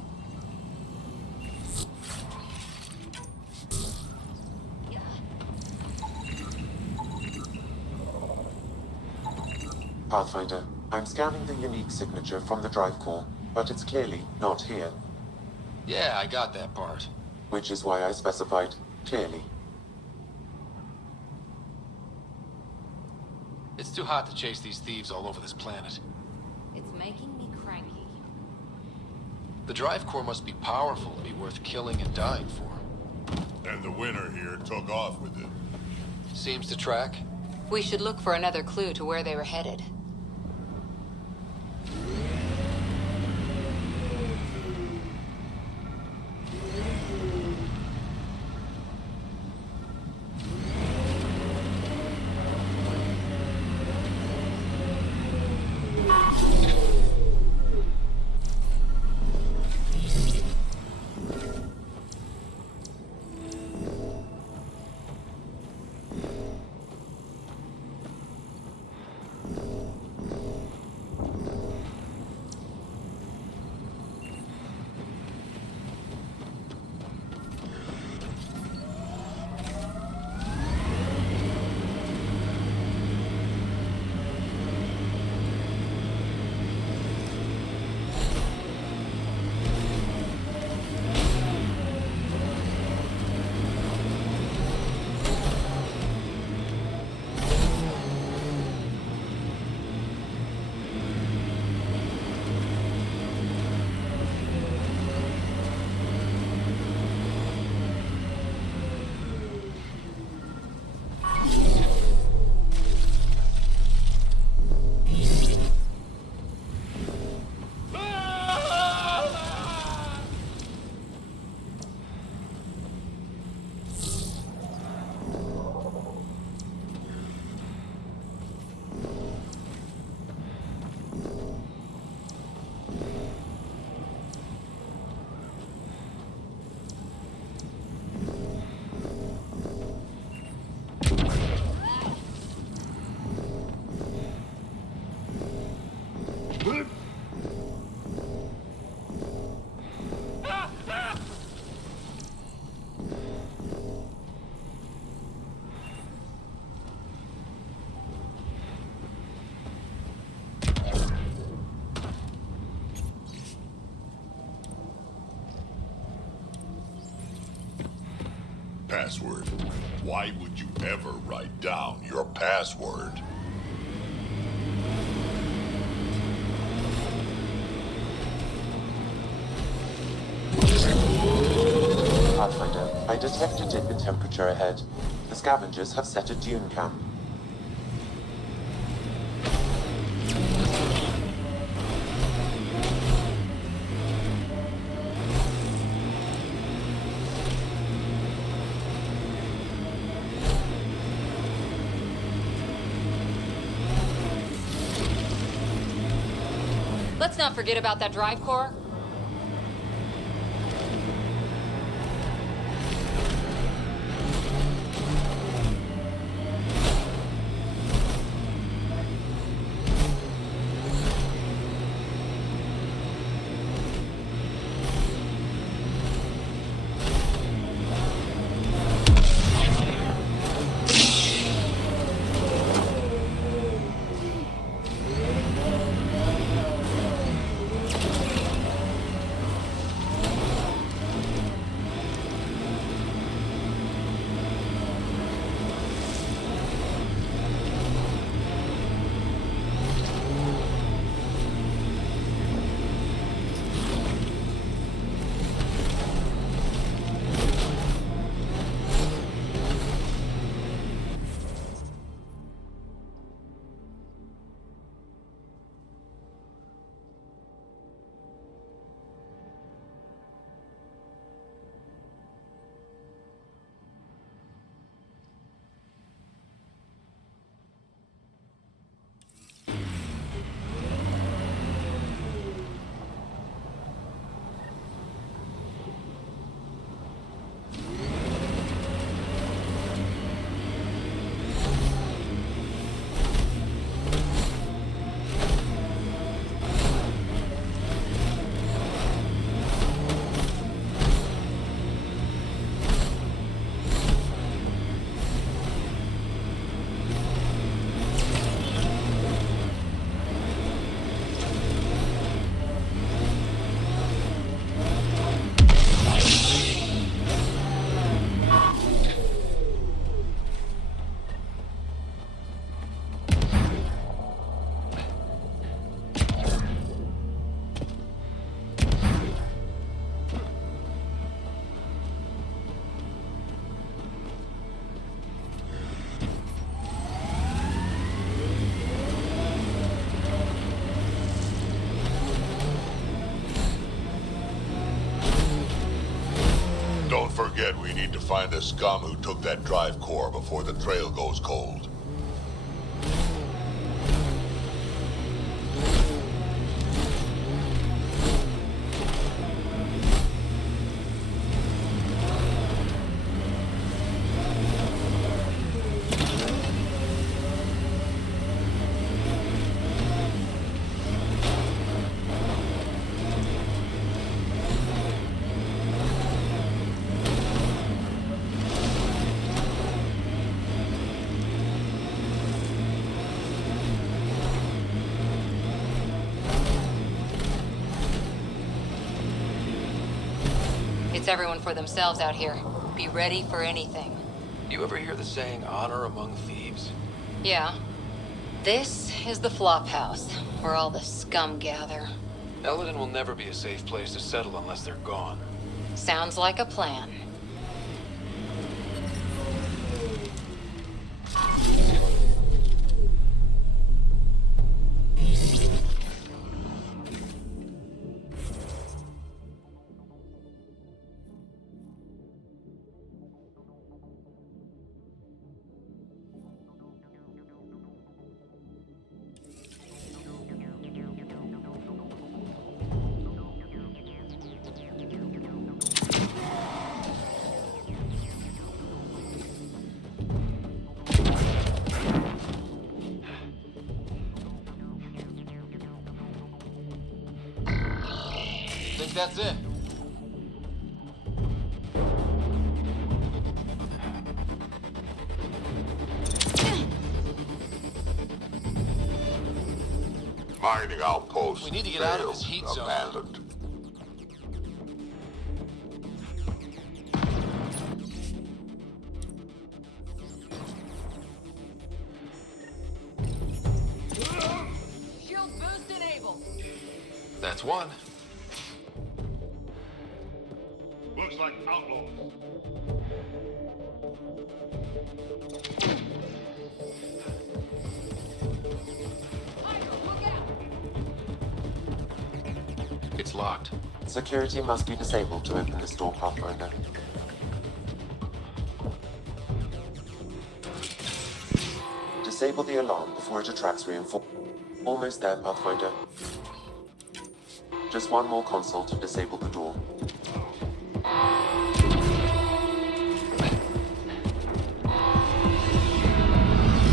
Pathfinder, I'm scanning the unique signature from the drive core, but it's clearly not here. Yeah, I got that part. Which is why I specified clearly. It's too hot to chase these thieves all over this planet. It's making me cranky. The drive core must be powerful to be worth killing and dying for. And the winner here took off with it. Seems to track. We should look for another clue to where they were headed. password. Why would you ever write down your password? Pathfinder, I detect a dip in temperature ahead. The scavengers have set a dune camp. Let's not forget about that drive core. Don't forget, we need to find the scum who took that drive core before the trail goes cold. It's everyone for themselves out here. Be ready for anything. You ever hear the saying, honor among thieves? Yeah. This is the flop house, where all the scum gather. Elaaden will never be a safe place to settle unless they're gone. Sounds like a plan. Think that's it? Mining outpost. We need to get out of this heat zone. Abandoned. That's one. Looks like outlaws. It's locked. Security must be disabled to open this door, Pathfinder. Disable the alarm before it attracts reinforcements. Almost there, Pathfinder. Just one more console to disable the door.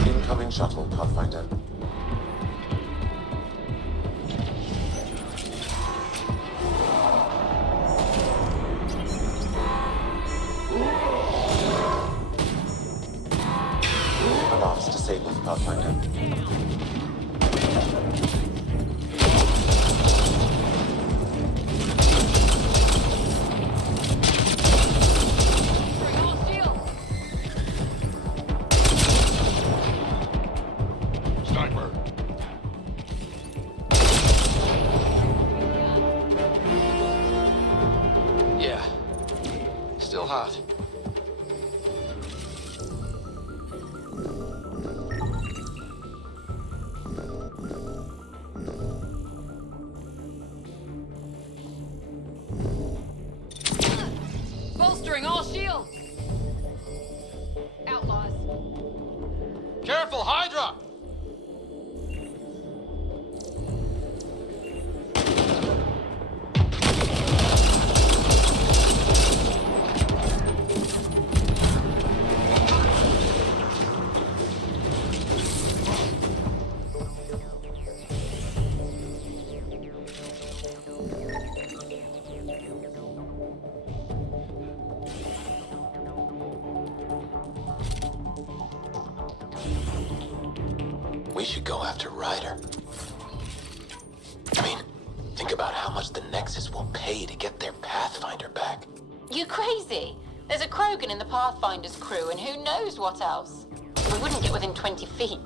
Incoming shuttle, Pathfinder. Alarms disabled, Pathfinder. Sniper. Yeah. Still hot. Bolstering all shields! Outlaws. Careful, Hydra! We should go after Ryder. I mean, think about how much the Nexus will pay to get their Pathfinder back. You crazy? There's a Krogan in the Pathfinder's crew, and who knows what else? We wouldn't get within 20 feet.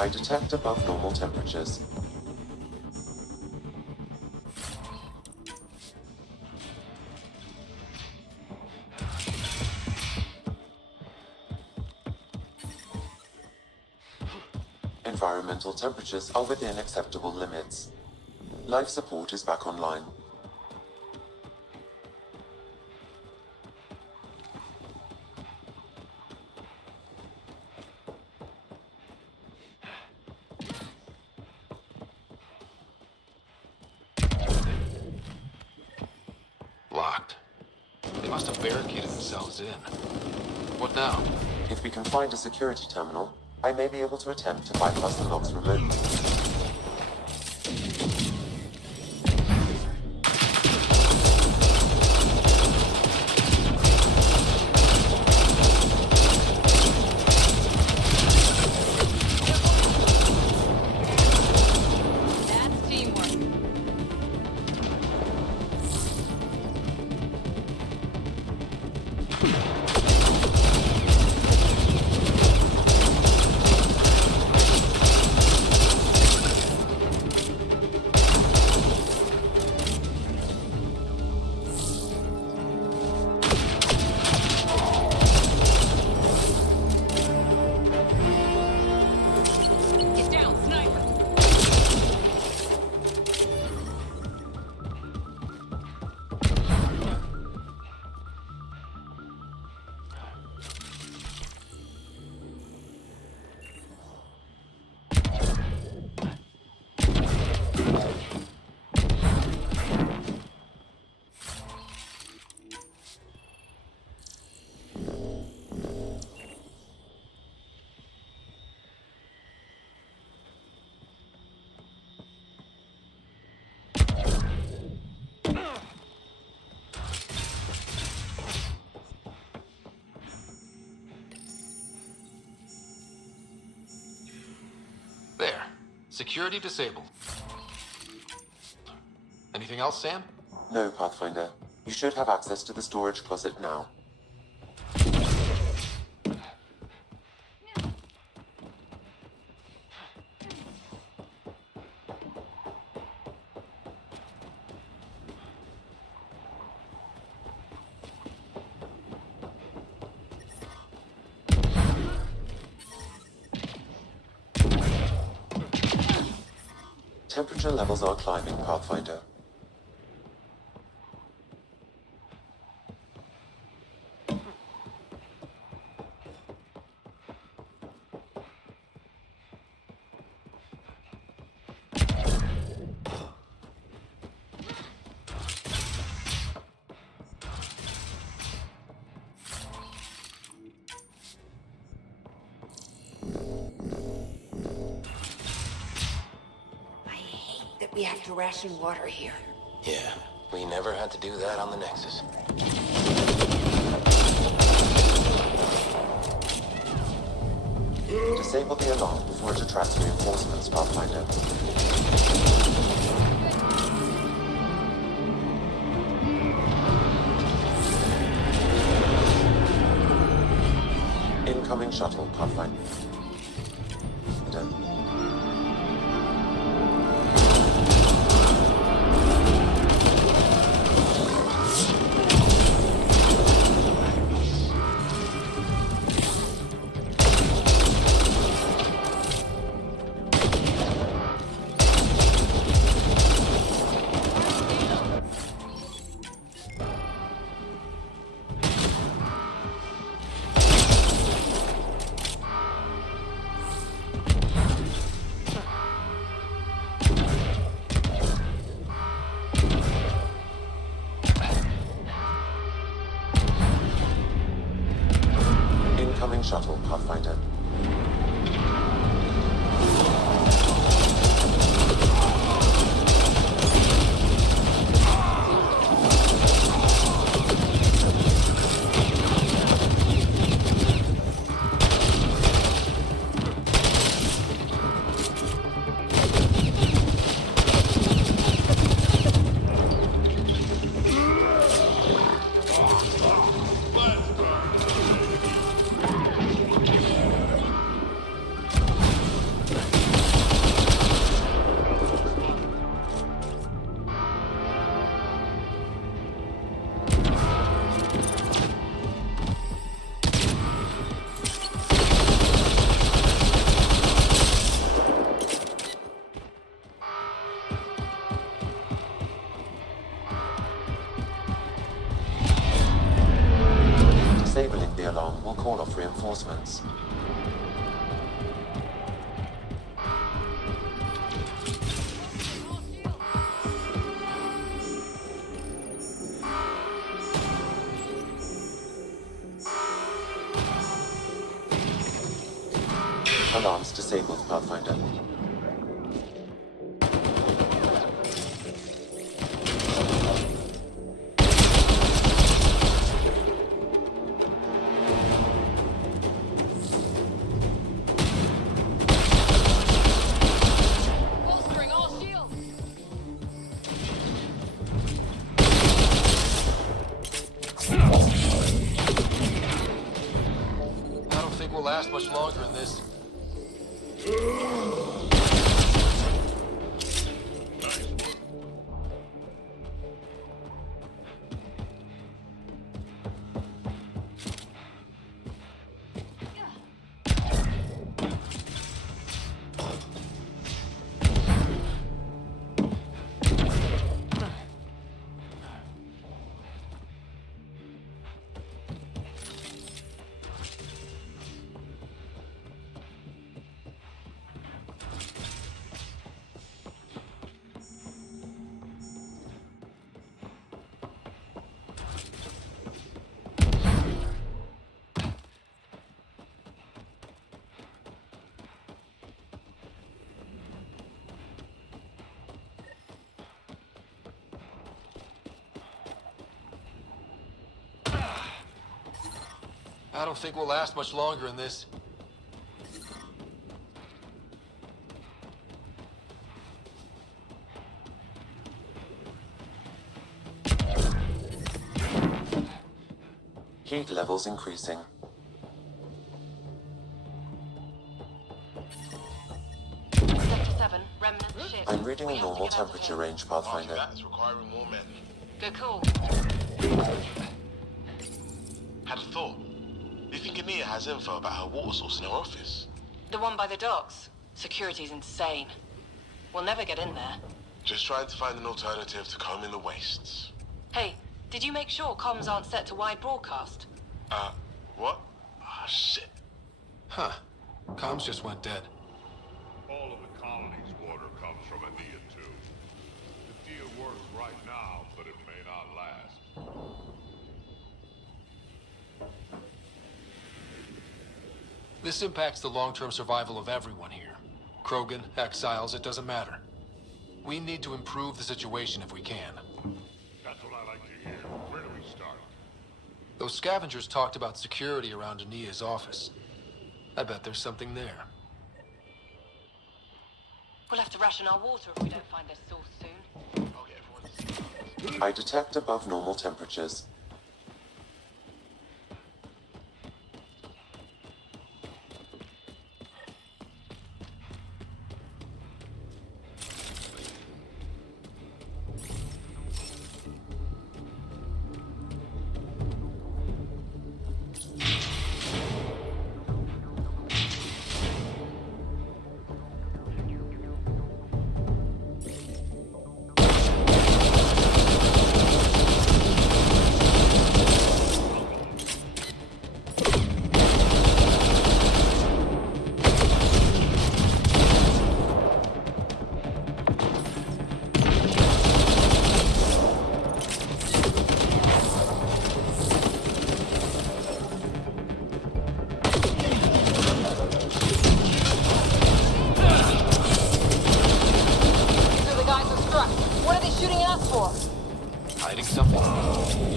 I detect above normal temperatures. Environmental temperatures are within acceptable limits. Life support is back online. Locked. They must have barricaded themselves in. What now? If we can find a security terminal, I may be able to attempt to bypass the locks remotely. That's teamwork. Security disabled. Anything else, Sam? No, Pathfinder. You should have access to the storage closet now. Temperature levels are climbing, Pathfinder. We have to ration water here. Yeah, we never had to do that on the Nexus. Disable the alarm before it attracts reinforcements, Pathfinder. Incoming shuttle, Pathfinder. Incoming shuttle, Pathfinder. Disabling the alarm will call off reinforcements. Alarms disabled, Pathfinder. I don't think we'll last much longer in this. I don't think we'll last much longer in this. Heat levels increasing. Sector 7, remnant ship. I'm reading We a have to normal get out of temperature here. range, Pathfinder. That's requiring more men. Good call. Had a thought. You think Ania has info about her water source in her office? The one by the docks. Security's insane. We'll never get in there. Just trying to find an alternative to combing the wastes. Hey, did you make sure comms aren't set to wide broadcast? What? Ah, shit. Huh. Comms just went dead. All of the colony's water comes from Ania, too. The deal works right now, but it may not last. This impacts the long-term survival of everyone here. Krogan, exiles, it doesn't matter. We need to improve the situation if we can. That's what I like to hear. Where do we start? Those scavengers talked about security around Ania's office. I bet there's something there. We'll have to ration our water if we don't find their source soon. I detect above normal temperatures.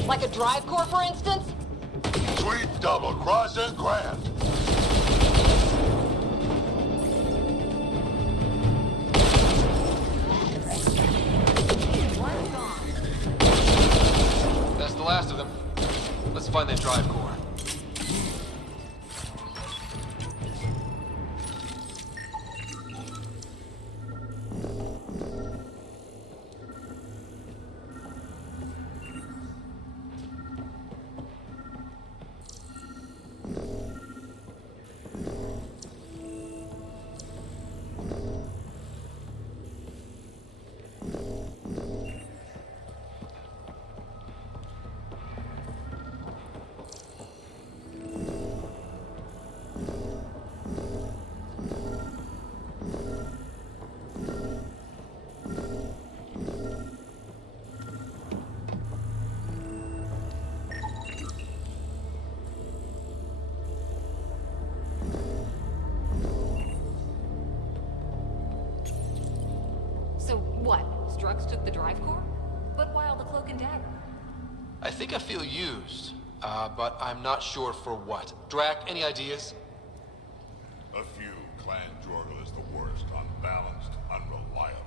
Like a drive core, for instance? Sweet double crossing grand. That's the last of them. Let's find that drive core. So what? Strux took the drive core? But why all the cloak and dagger? I think I feel used, but I'm not sure for what. Drac, any ideas? A few. Clan Jorgel is the worst. Unbalanced, unreliable.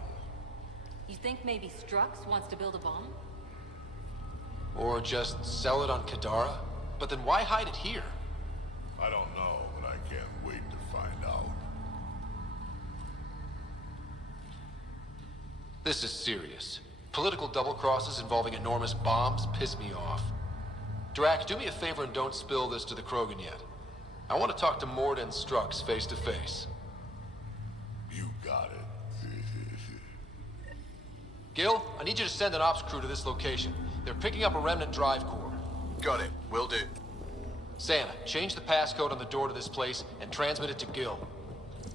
You think maybe Strux wants to build a bomb? Or just sell it on Kadara? But then why hide it here? I don't know, but I can't wait to find out. This is serious. Political double-crosses involving enormous bombs piss me off. Drac, do me a favor and don't spill this to the Krogan yet. I want to talk to Mord and Strux face to face. You got it. Gil, I need you to send an ops crew to this location. They're picking up a remnant drive core. Got it. Will do. Santa, change the passcode on the door to this place and transmit it to Gil.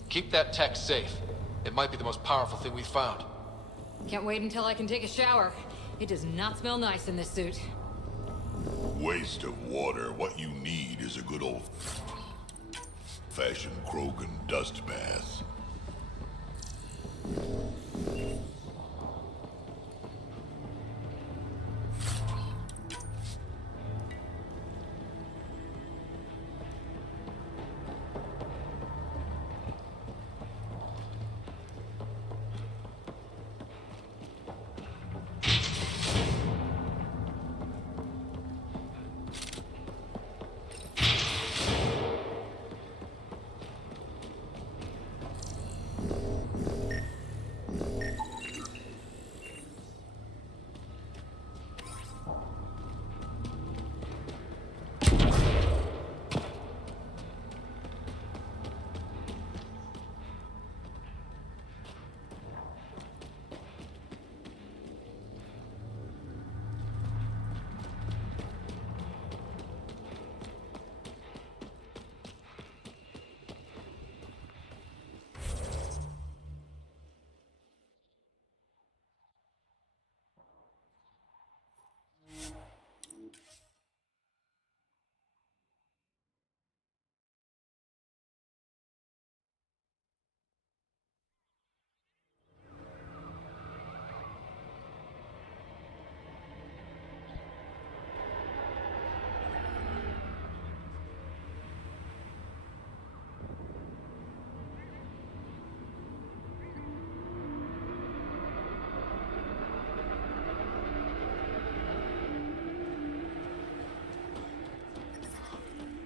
Keep that tech safe. It might be the most powerful thing we've found. Can't wait until I can take a shower. It does not smell nice in this suit. Waste of water. What you need is a good old-fashioned Krogan dust bath.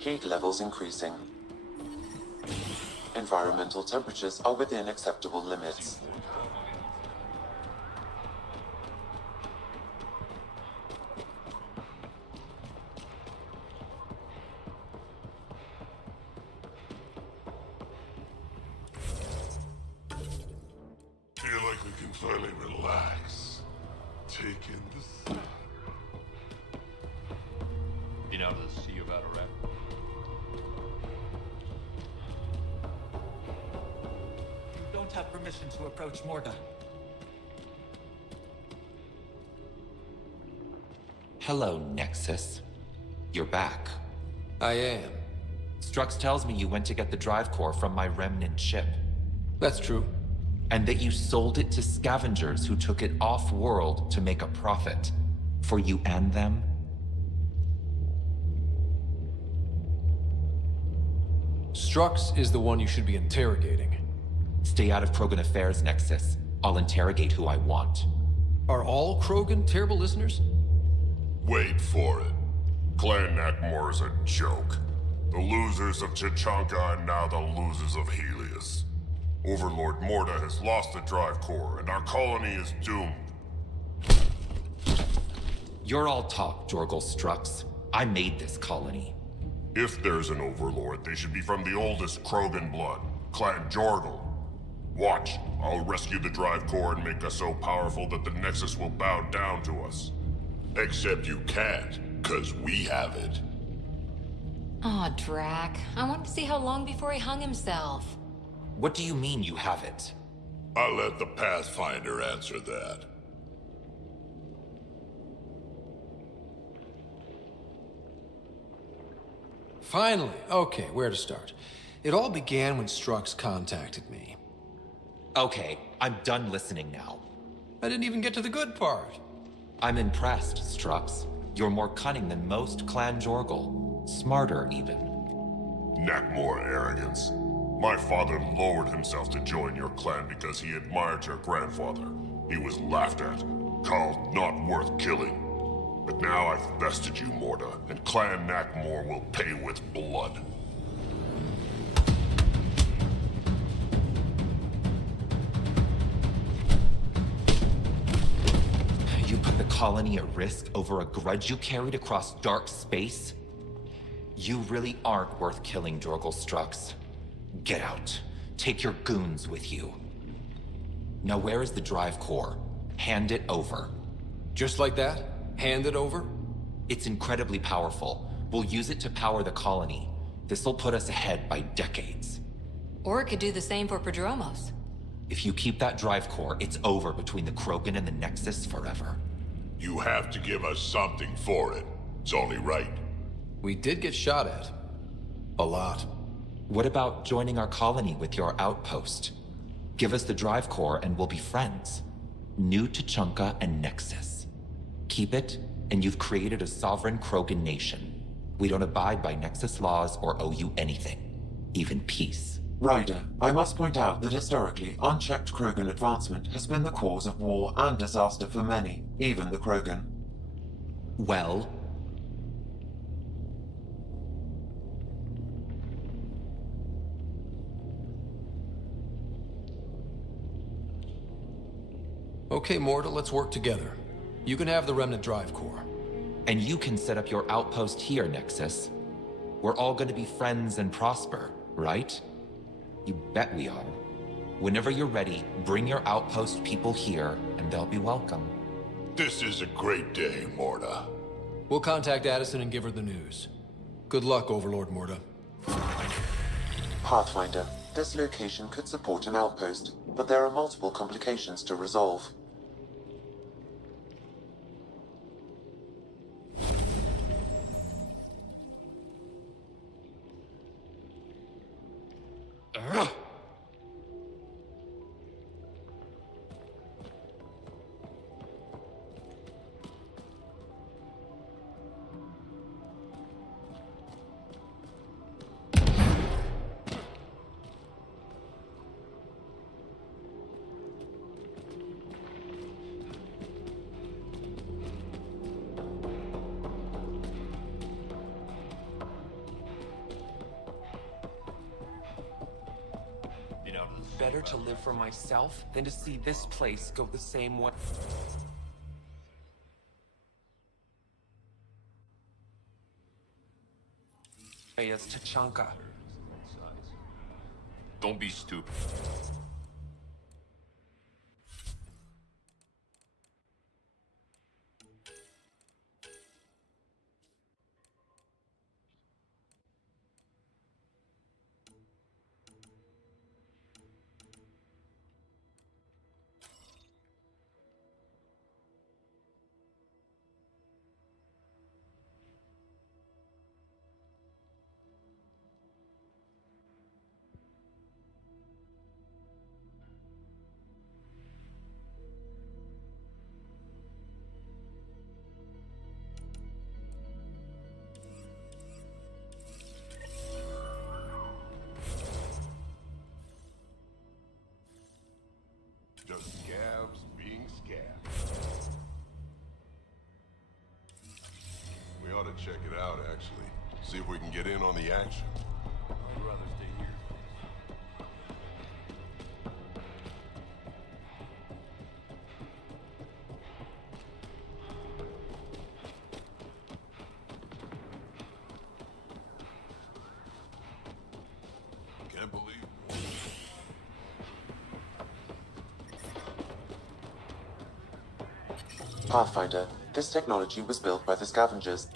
Heat levels increasing. Environmental temperatures are within acceptable limits. Feel like we can finally relax. Take in the sun. Been out to see about a rat? You don't have permission to approach Morda. Hello, Nexus. You're back. I am. Strux tells me you went to get the drive core from my remnant ship. That's true. And that you sold it to scavengers who took it off-world to make a profit. For you and them? Strux is the one you should be interrogating. Stay out of Krogan affairs, Nexus. I'll interrogate who I want. Are all Krogan terrible listeners? Wait for it. Clan Nakmor is a joke. The losers of Chichanka and now the losers of Helios. Overlord Morda has lost the drive core, and our colony is doomed. You're all talk, Jorgal Strux. I made this colony. If there's an overlord, they should be from the oldest Krogan blood, Clan Jorgal. Watch, I'll rescue the drive core and make us so powerful that the Nexus will bow down to us. Except you can't, 'cause we have it. Aw, Drac. I wanted to see how long before he hung himself. What do you mean you have it? I'll let the Pathfinder answer that. Finally. Okay, where to start? It all began when Strux contacted me. Okay, I'm done listening now. I didn't even get to the good part. I'm impressed, Strux. You're more cunning than most Clan Jorgal. Smarter, even. Nakmor arrogance. My father lowered himself to join your clan because he admired your grandfather. He was laughed at, called not worth killing. But now I've bested you, Morda, and Clan Nakmor will pay with blood. You put the colony at risk over a grudge you carried across dark space? You really aren't worth killing, Jorgal Strux. Get out. Take your goons with you. Now where is the drive core? Hand it over. Just like that? Hand it over? It's incredibly powerful. We'll use it to power the colony. This'll put us ahead by decades. Or it could do the same for Prodromos. If you keep that drive core, it's over between the Krogan and the Nexus forever. You have to give us something for it. It's only right. We did get shot at. A lot. What about joining our colony with your outpost? Give us the drive core and we'll be friends. New Tuchanka and Nexus. Keep it, and you've created a sovereign Krogan nation. We don't abide by Nexus laws or owe you anything. Even peace. Ryder, I must point out that historically, unchecked Krogan advancement has been the cause of war and disaster for many, even the Krogan. Well? Okay, Morda, let's work together. You can have the Remnant drive core. And you can set up your outpost here, Nexus. We're all gonna be friends and prosper, right? You bet we are. Whenever you're ready, bring your outpost people here, and they'll be welcome. This is a great day, Morda. We'll contact Addison and give her the news. Good luck, Overlord Morda. Pathfinder, this location could support an outpost, but there are multiple complications to resolve. better to live for myself than to see this place go the same way. As Tachanka. Don't be stupid. Just scabs being scabs. We ought to check it out, actually. See if we can get in on the action. I'd rather stay here. Can't believe. Pathfinder, this technology was built by the scavengers.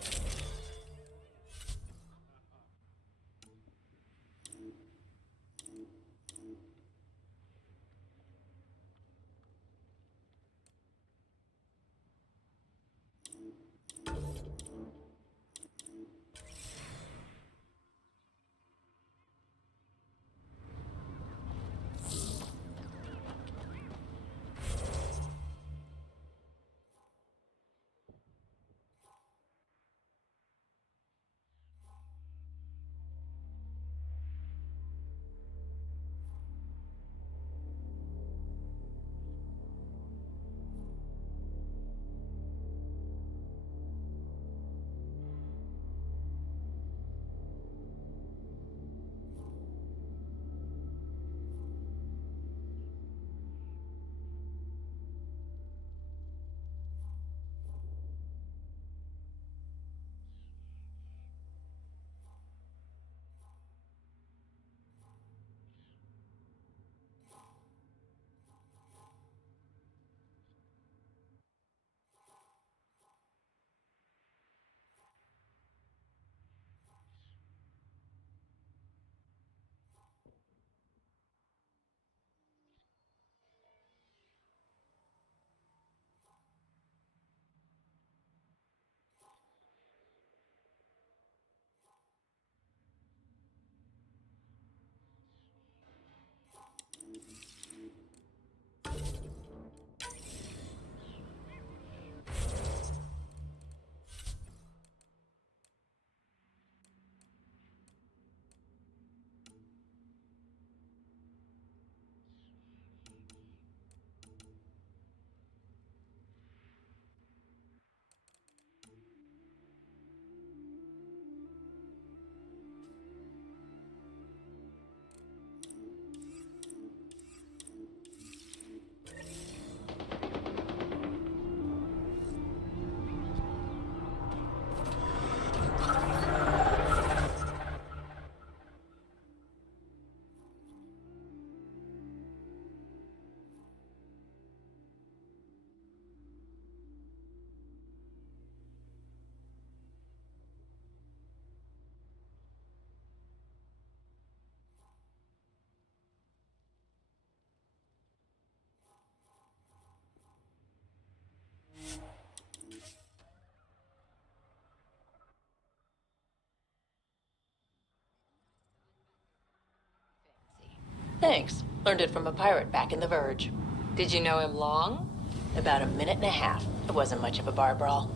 Thanks. Learned it from a pirate back in the Verge. Did you know him long? About a minute and a half. It wasn't much of a bar brawl.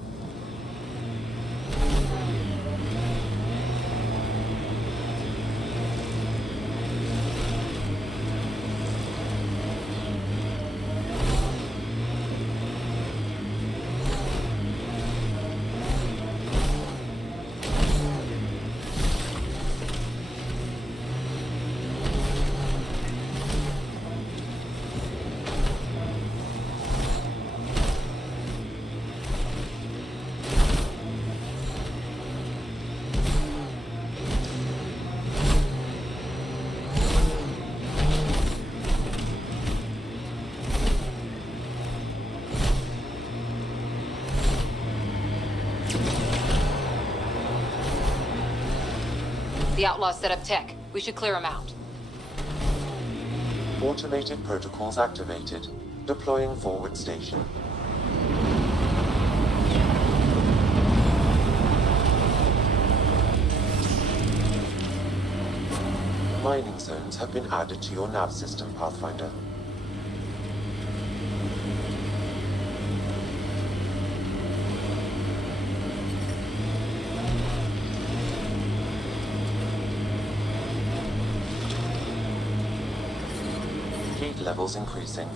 The outlaws set up tech. We should clear them out. Automated protocols activated. Deploying forward station. Mining zones have been added to your nav system, Pathfinder. Heat levels increasing.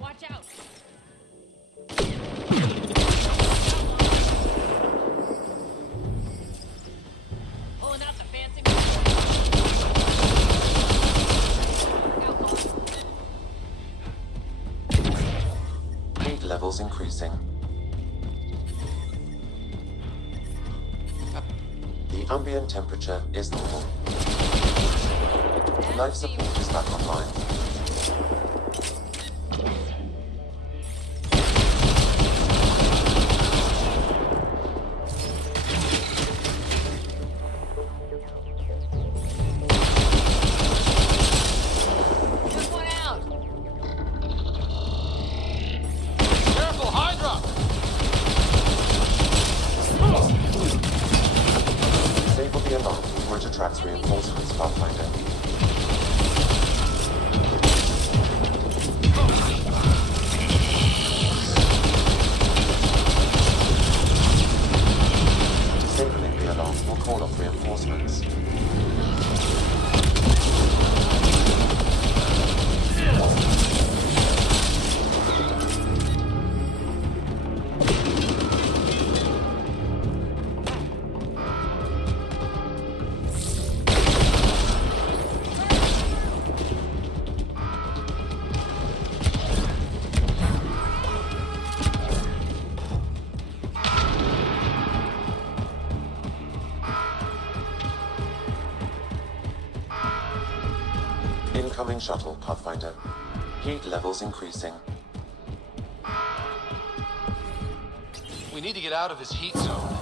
Watch out! Pulling out the fancy Heat levels increasing. The ambient temperature is normal. Life support is back online. Disable the alarm before it attracts reinforcements, Pathfinder. Disabling the alarm will call off reinforcements. Incoming shuttle, Pathfinder. Heat levels increasing. We need to get out of this heat zone.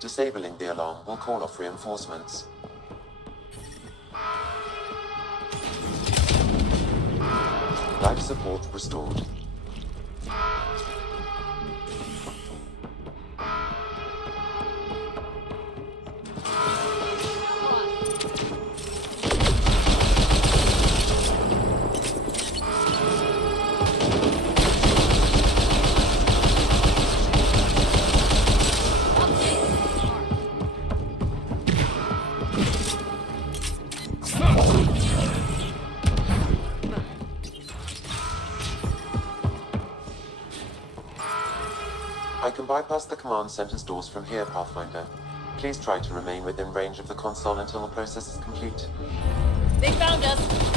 Disabling the alarm will call off reinforcements. Life support restored. I can bypass the command center's doors from here, Pathfinder. Please try to remain within range of the console until the process is complete. They found us!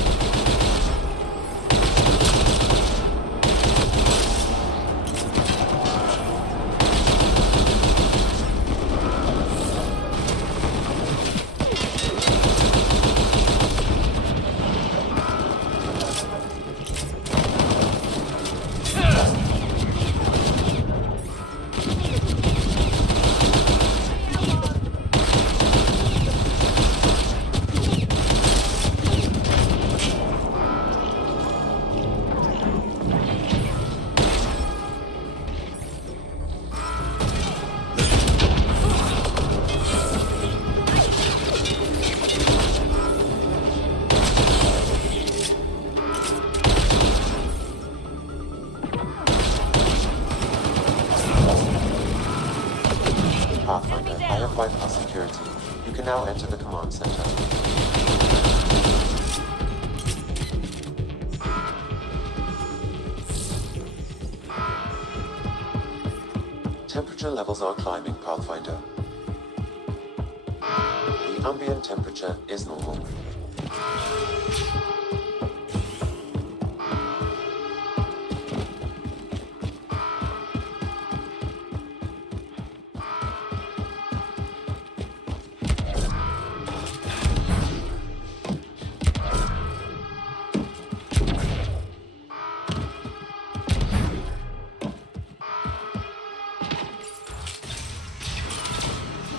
now enter the command center. Temperature levels are climbing, Pathfinder. The ambient temperature is normal.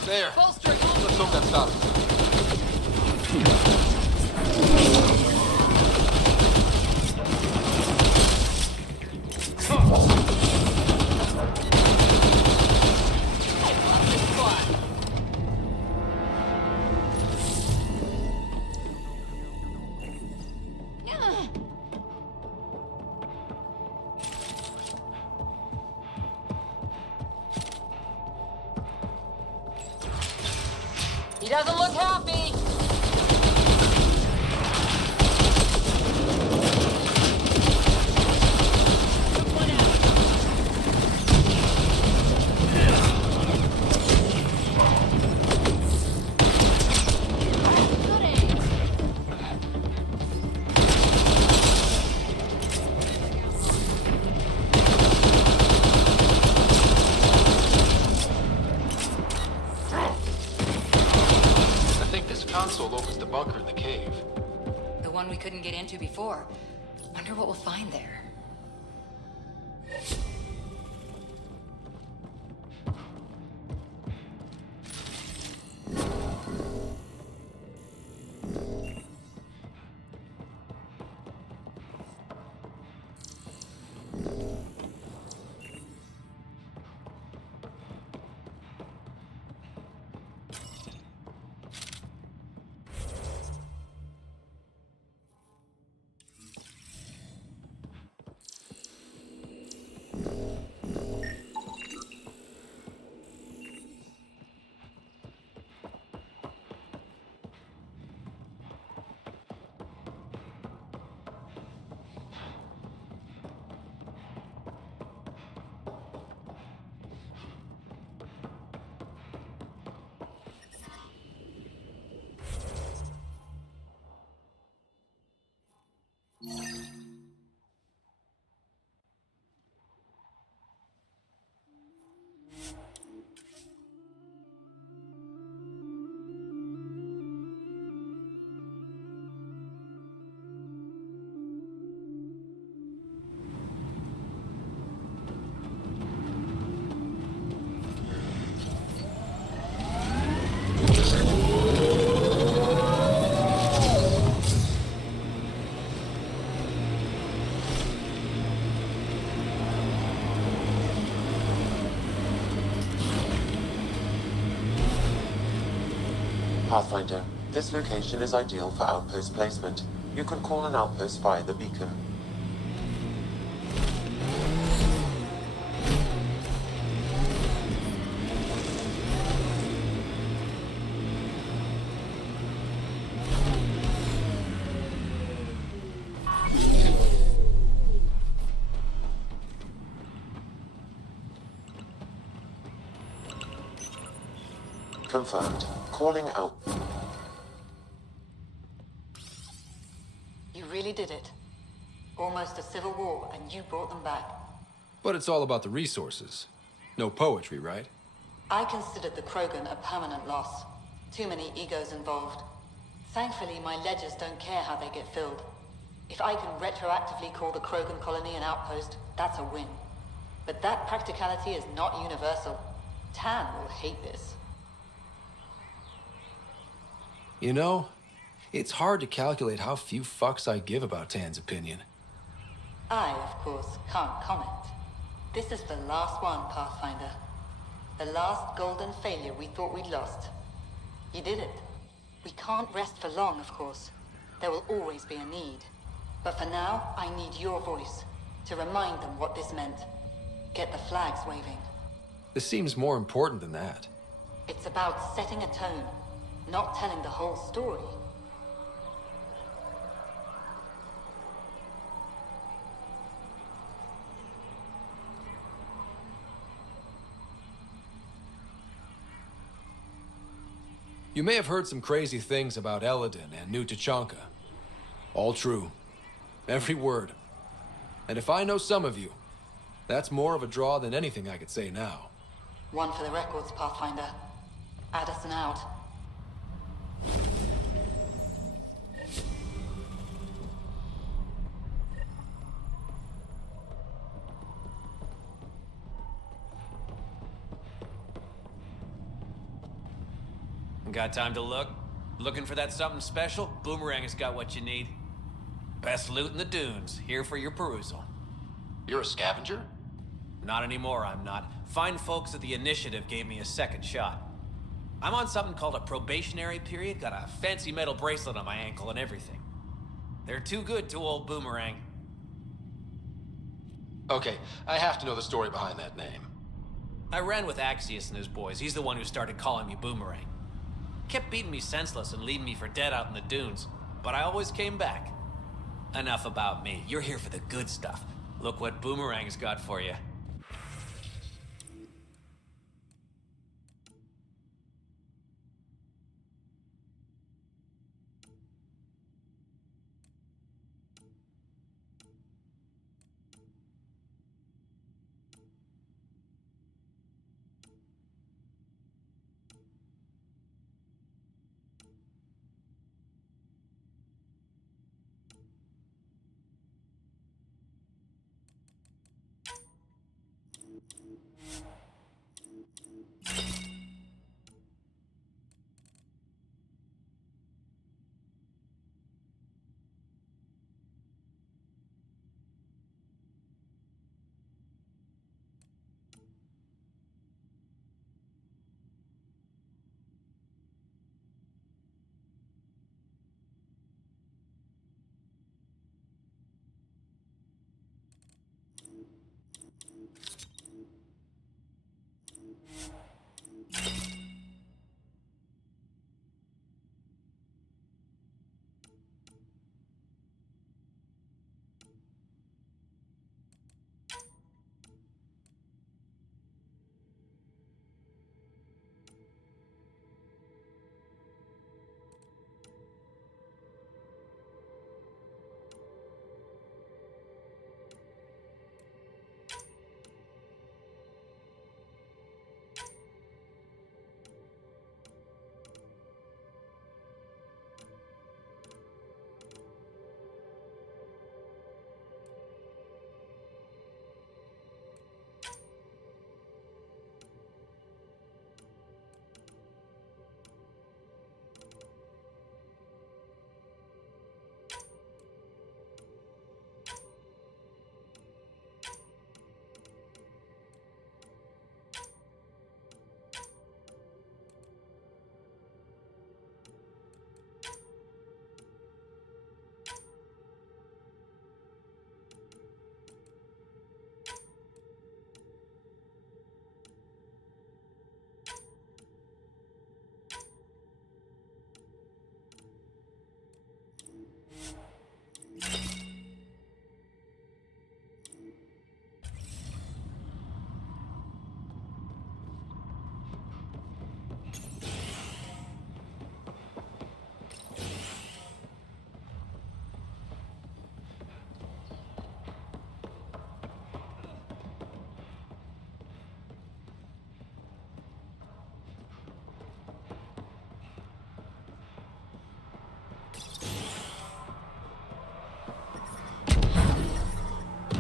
There. Let's hope that stops. He doesn't look happy. Console opens the bunker in the cave. The one we couldn't get into before. Wonder what we'll find there. Pathfinder, this location is ideal for outpost placement. You can call an outpost via the beacon. Confirmed. Calling out. You really did it. Almost a civil war, and you brought them back. But it's all about the resources. No poetry, right? I considered the Krogan a permanent loss. Too many egos involved. Thankfully, my ledgers don't care how they get filled. If I can retroactively call the Krogan colony an outpost, that's a win. But that practicality is not universal. Tan will hate this. You know, it's hard to calculate how few fucks I give about Tan's opinion. I, of course, can't comment. This is the last one, Pathfinder. The last golden failure we thought we'd lost. You did it. We can't rest for long, of course. There will always be a need. But for now, I need your voice to remind them what this meant. Get the flags waving. This seems more important than that. It's about setting a tone. not telling the whole story. You may have heard some crazy things about Elaaden and New Tachanka. All true. Every word. And if I know some of you, that's more of a draw than anything I could say now. One for the records, Pathfinder. Addison out. Got time to look? Looking for that something special? Boomerang has got what you need. Best loot in the dunes, here for your perusal. You're a scavenger? Not anymore, I'm not. Fine folks at the Initiative gave me a second shot. I'm on something called a probationary period, got a fancy metal bracelet on my ankle and everything. They're too good to old Boomerang. Okay, I have to know the story behind that name. I ran with Axius and his boys. He's the one who started calling me Boomerang. Kept beating me senseless and leaving me for dead out in the dunes, but I always came back. Enough about me. You're here for the good stuff. Look what Boomerang's got for you.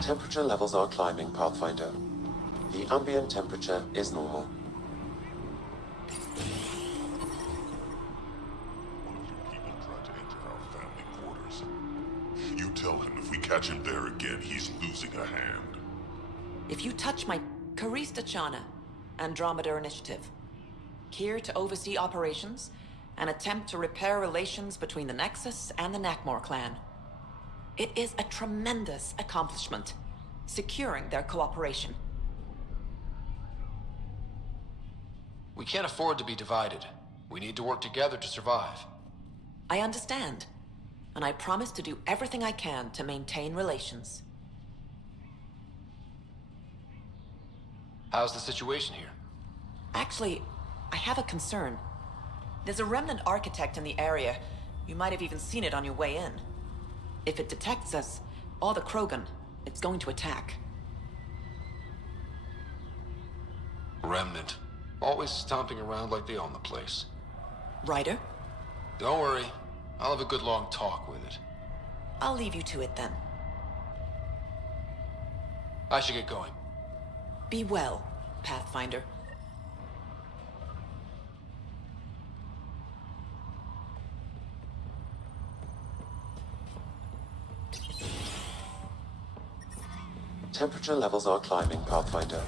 Temperature levels are climbing, Pathfinder. The ambient temperature is normal. People tried to enter our family quarters. You tell him if we catch him there again, he's losing a hand. If you touch my Karista Chana, Andromeda Initiative, here to oversee operations and attempt to repair relations between the Nexus and the Nakmor clan. It is a tremendous accomplishment, securing their cooperation. We can't afford to be divided. We need to work together to survive. I understand. And I promise to do everything I can to maintain relations. How's the situation here? Actually, I have a concern. There's a remnant architect in the area. You might have even seen it on your way in. If it detects us, or the Krogan, it's going to attack. Remnant. Always stomping around like they own the place. Ryder? Don't worry. I'll have a good long talk with it. I'll leave you to it then. I should get going. Be well, Pathfinder. Temperature levels are climbing, Pathfinder.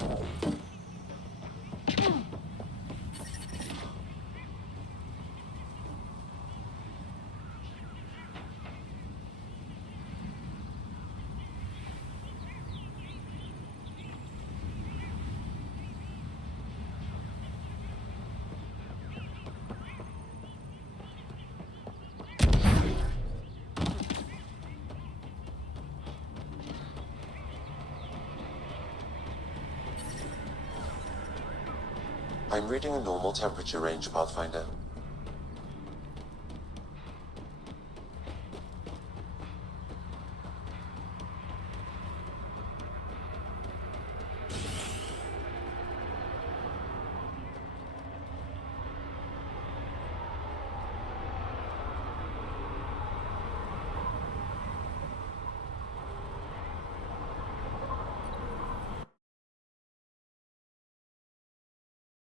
I'm reading a normal temperature range, Pathfinder.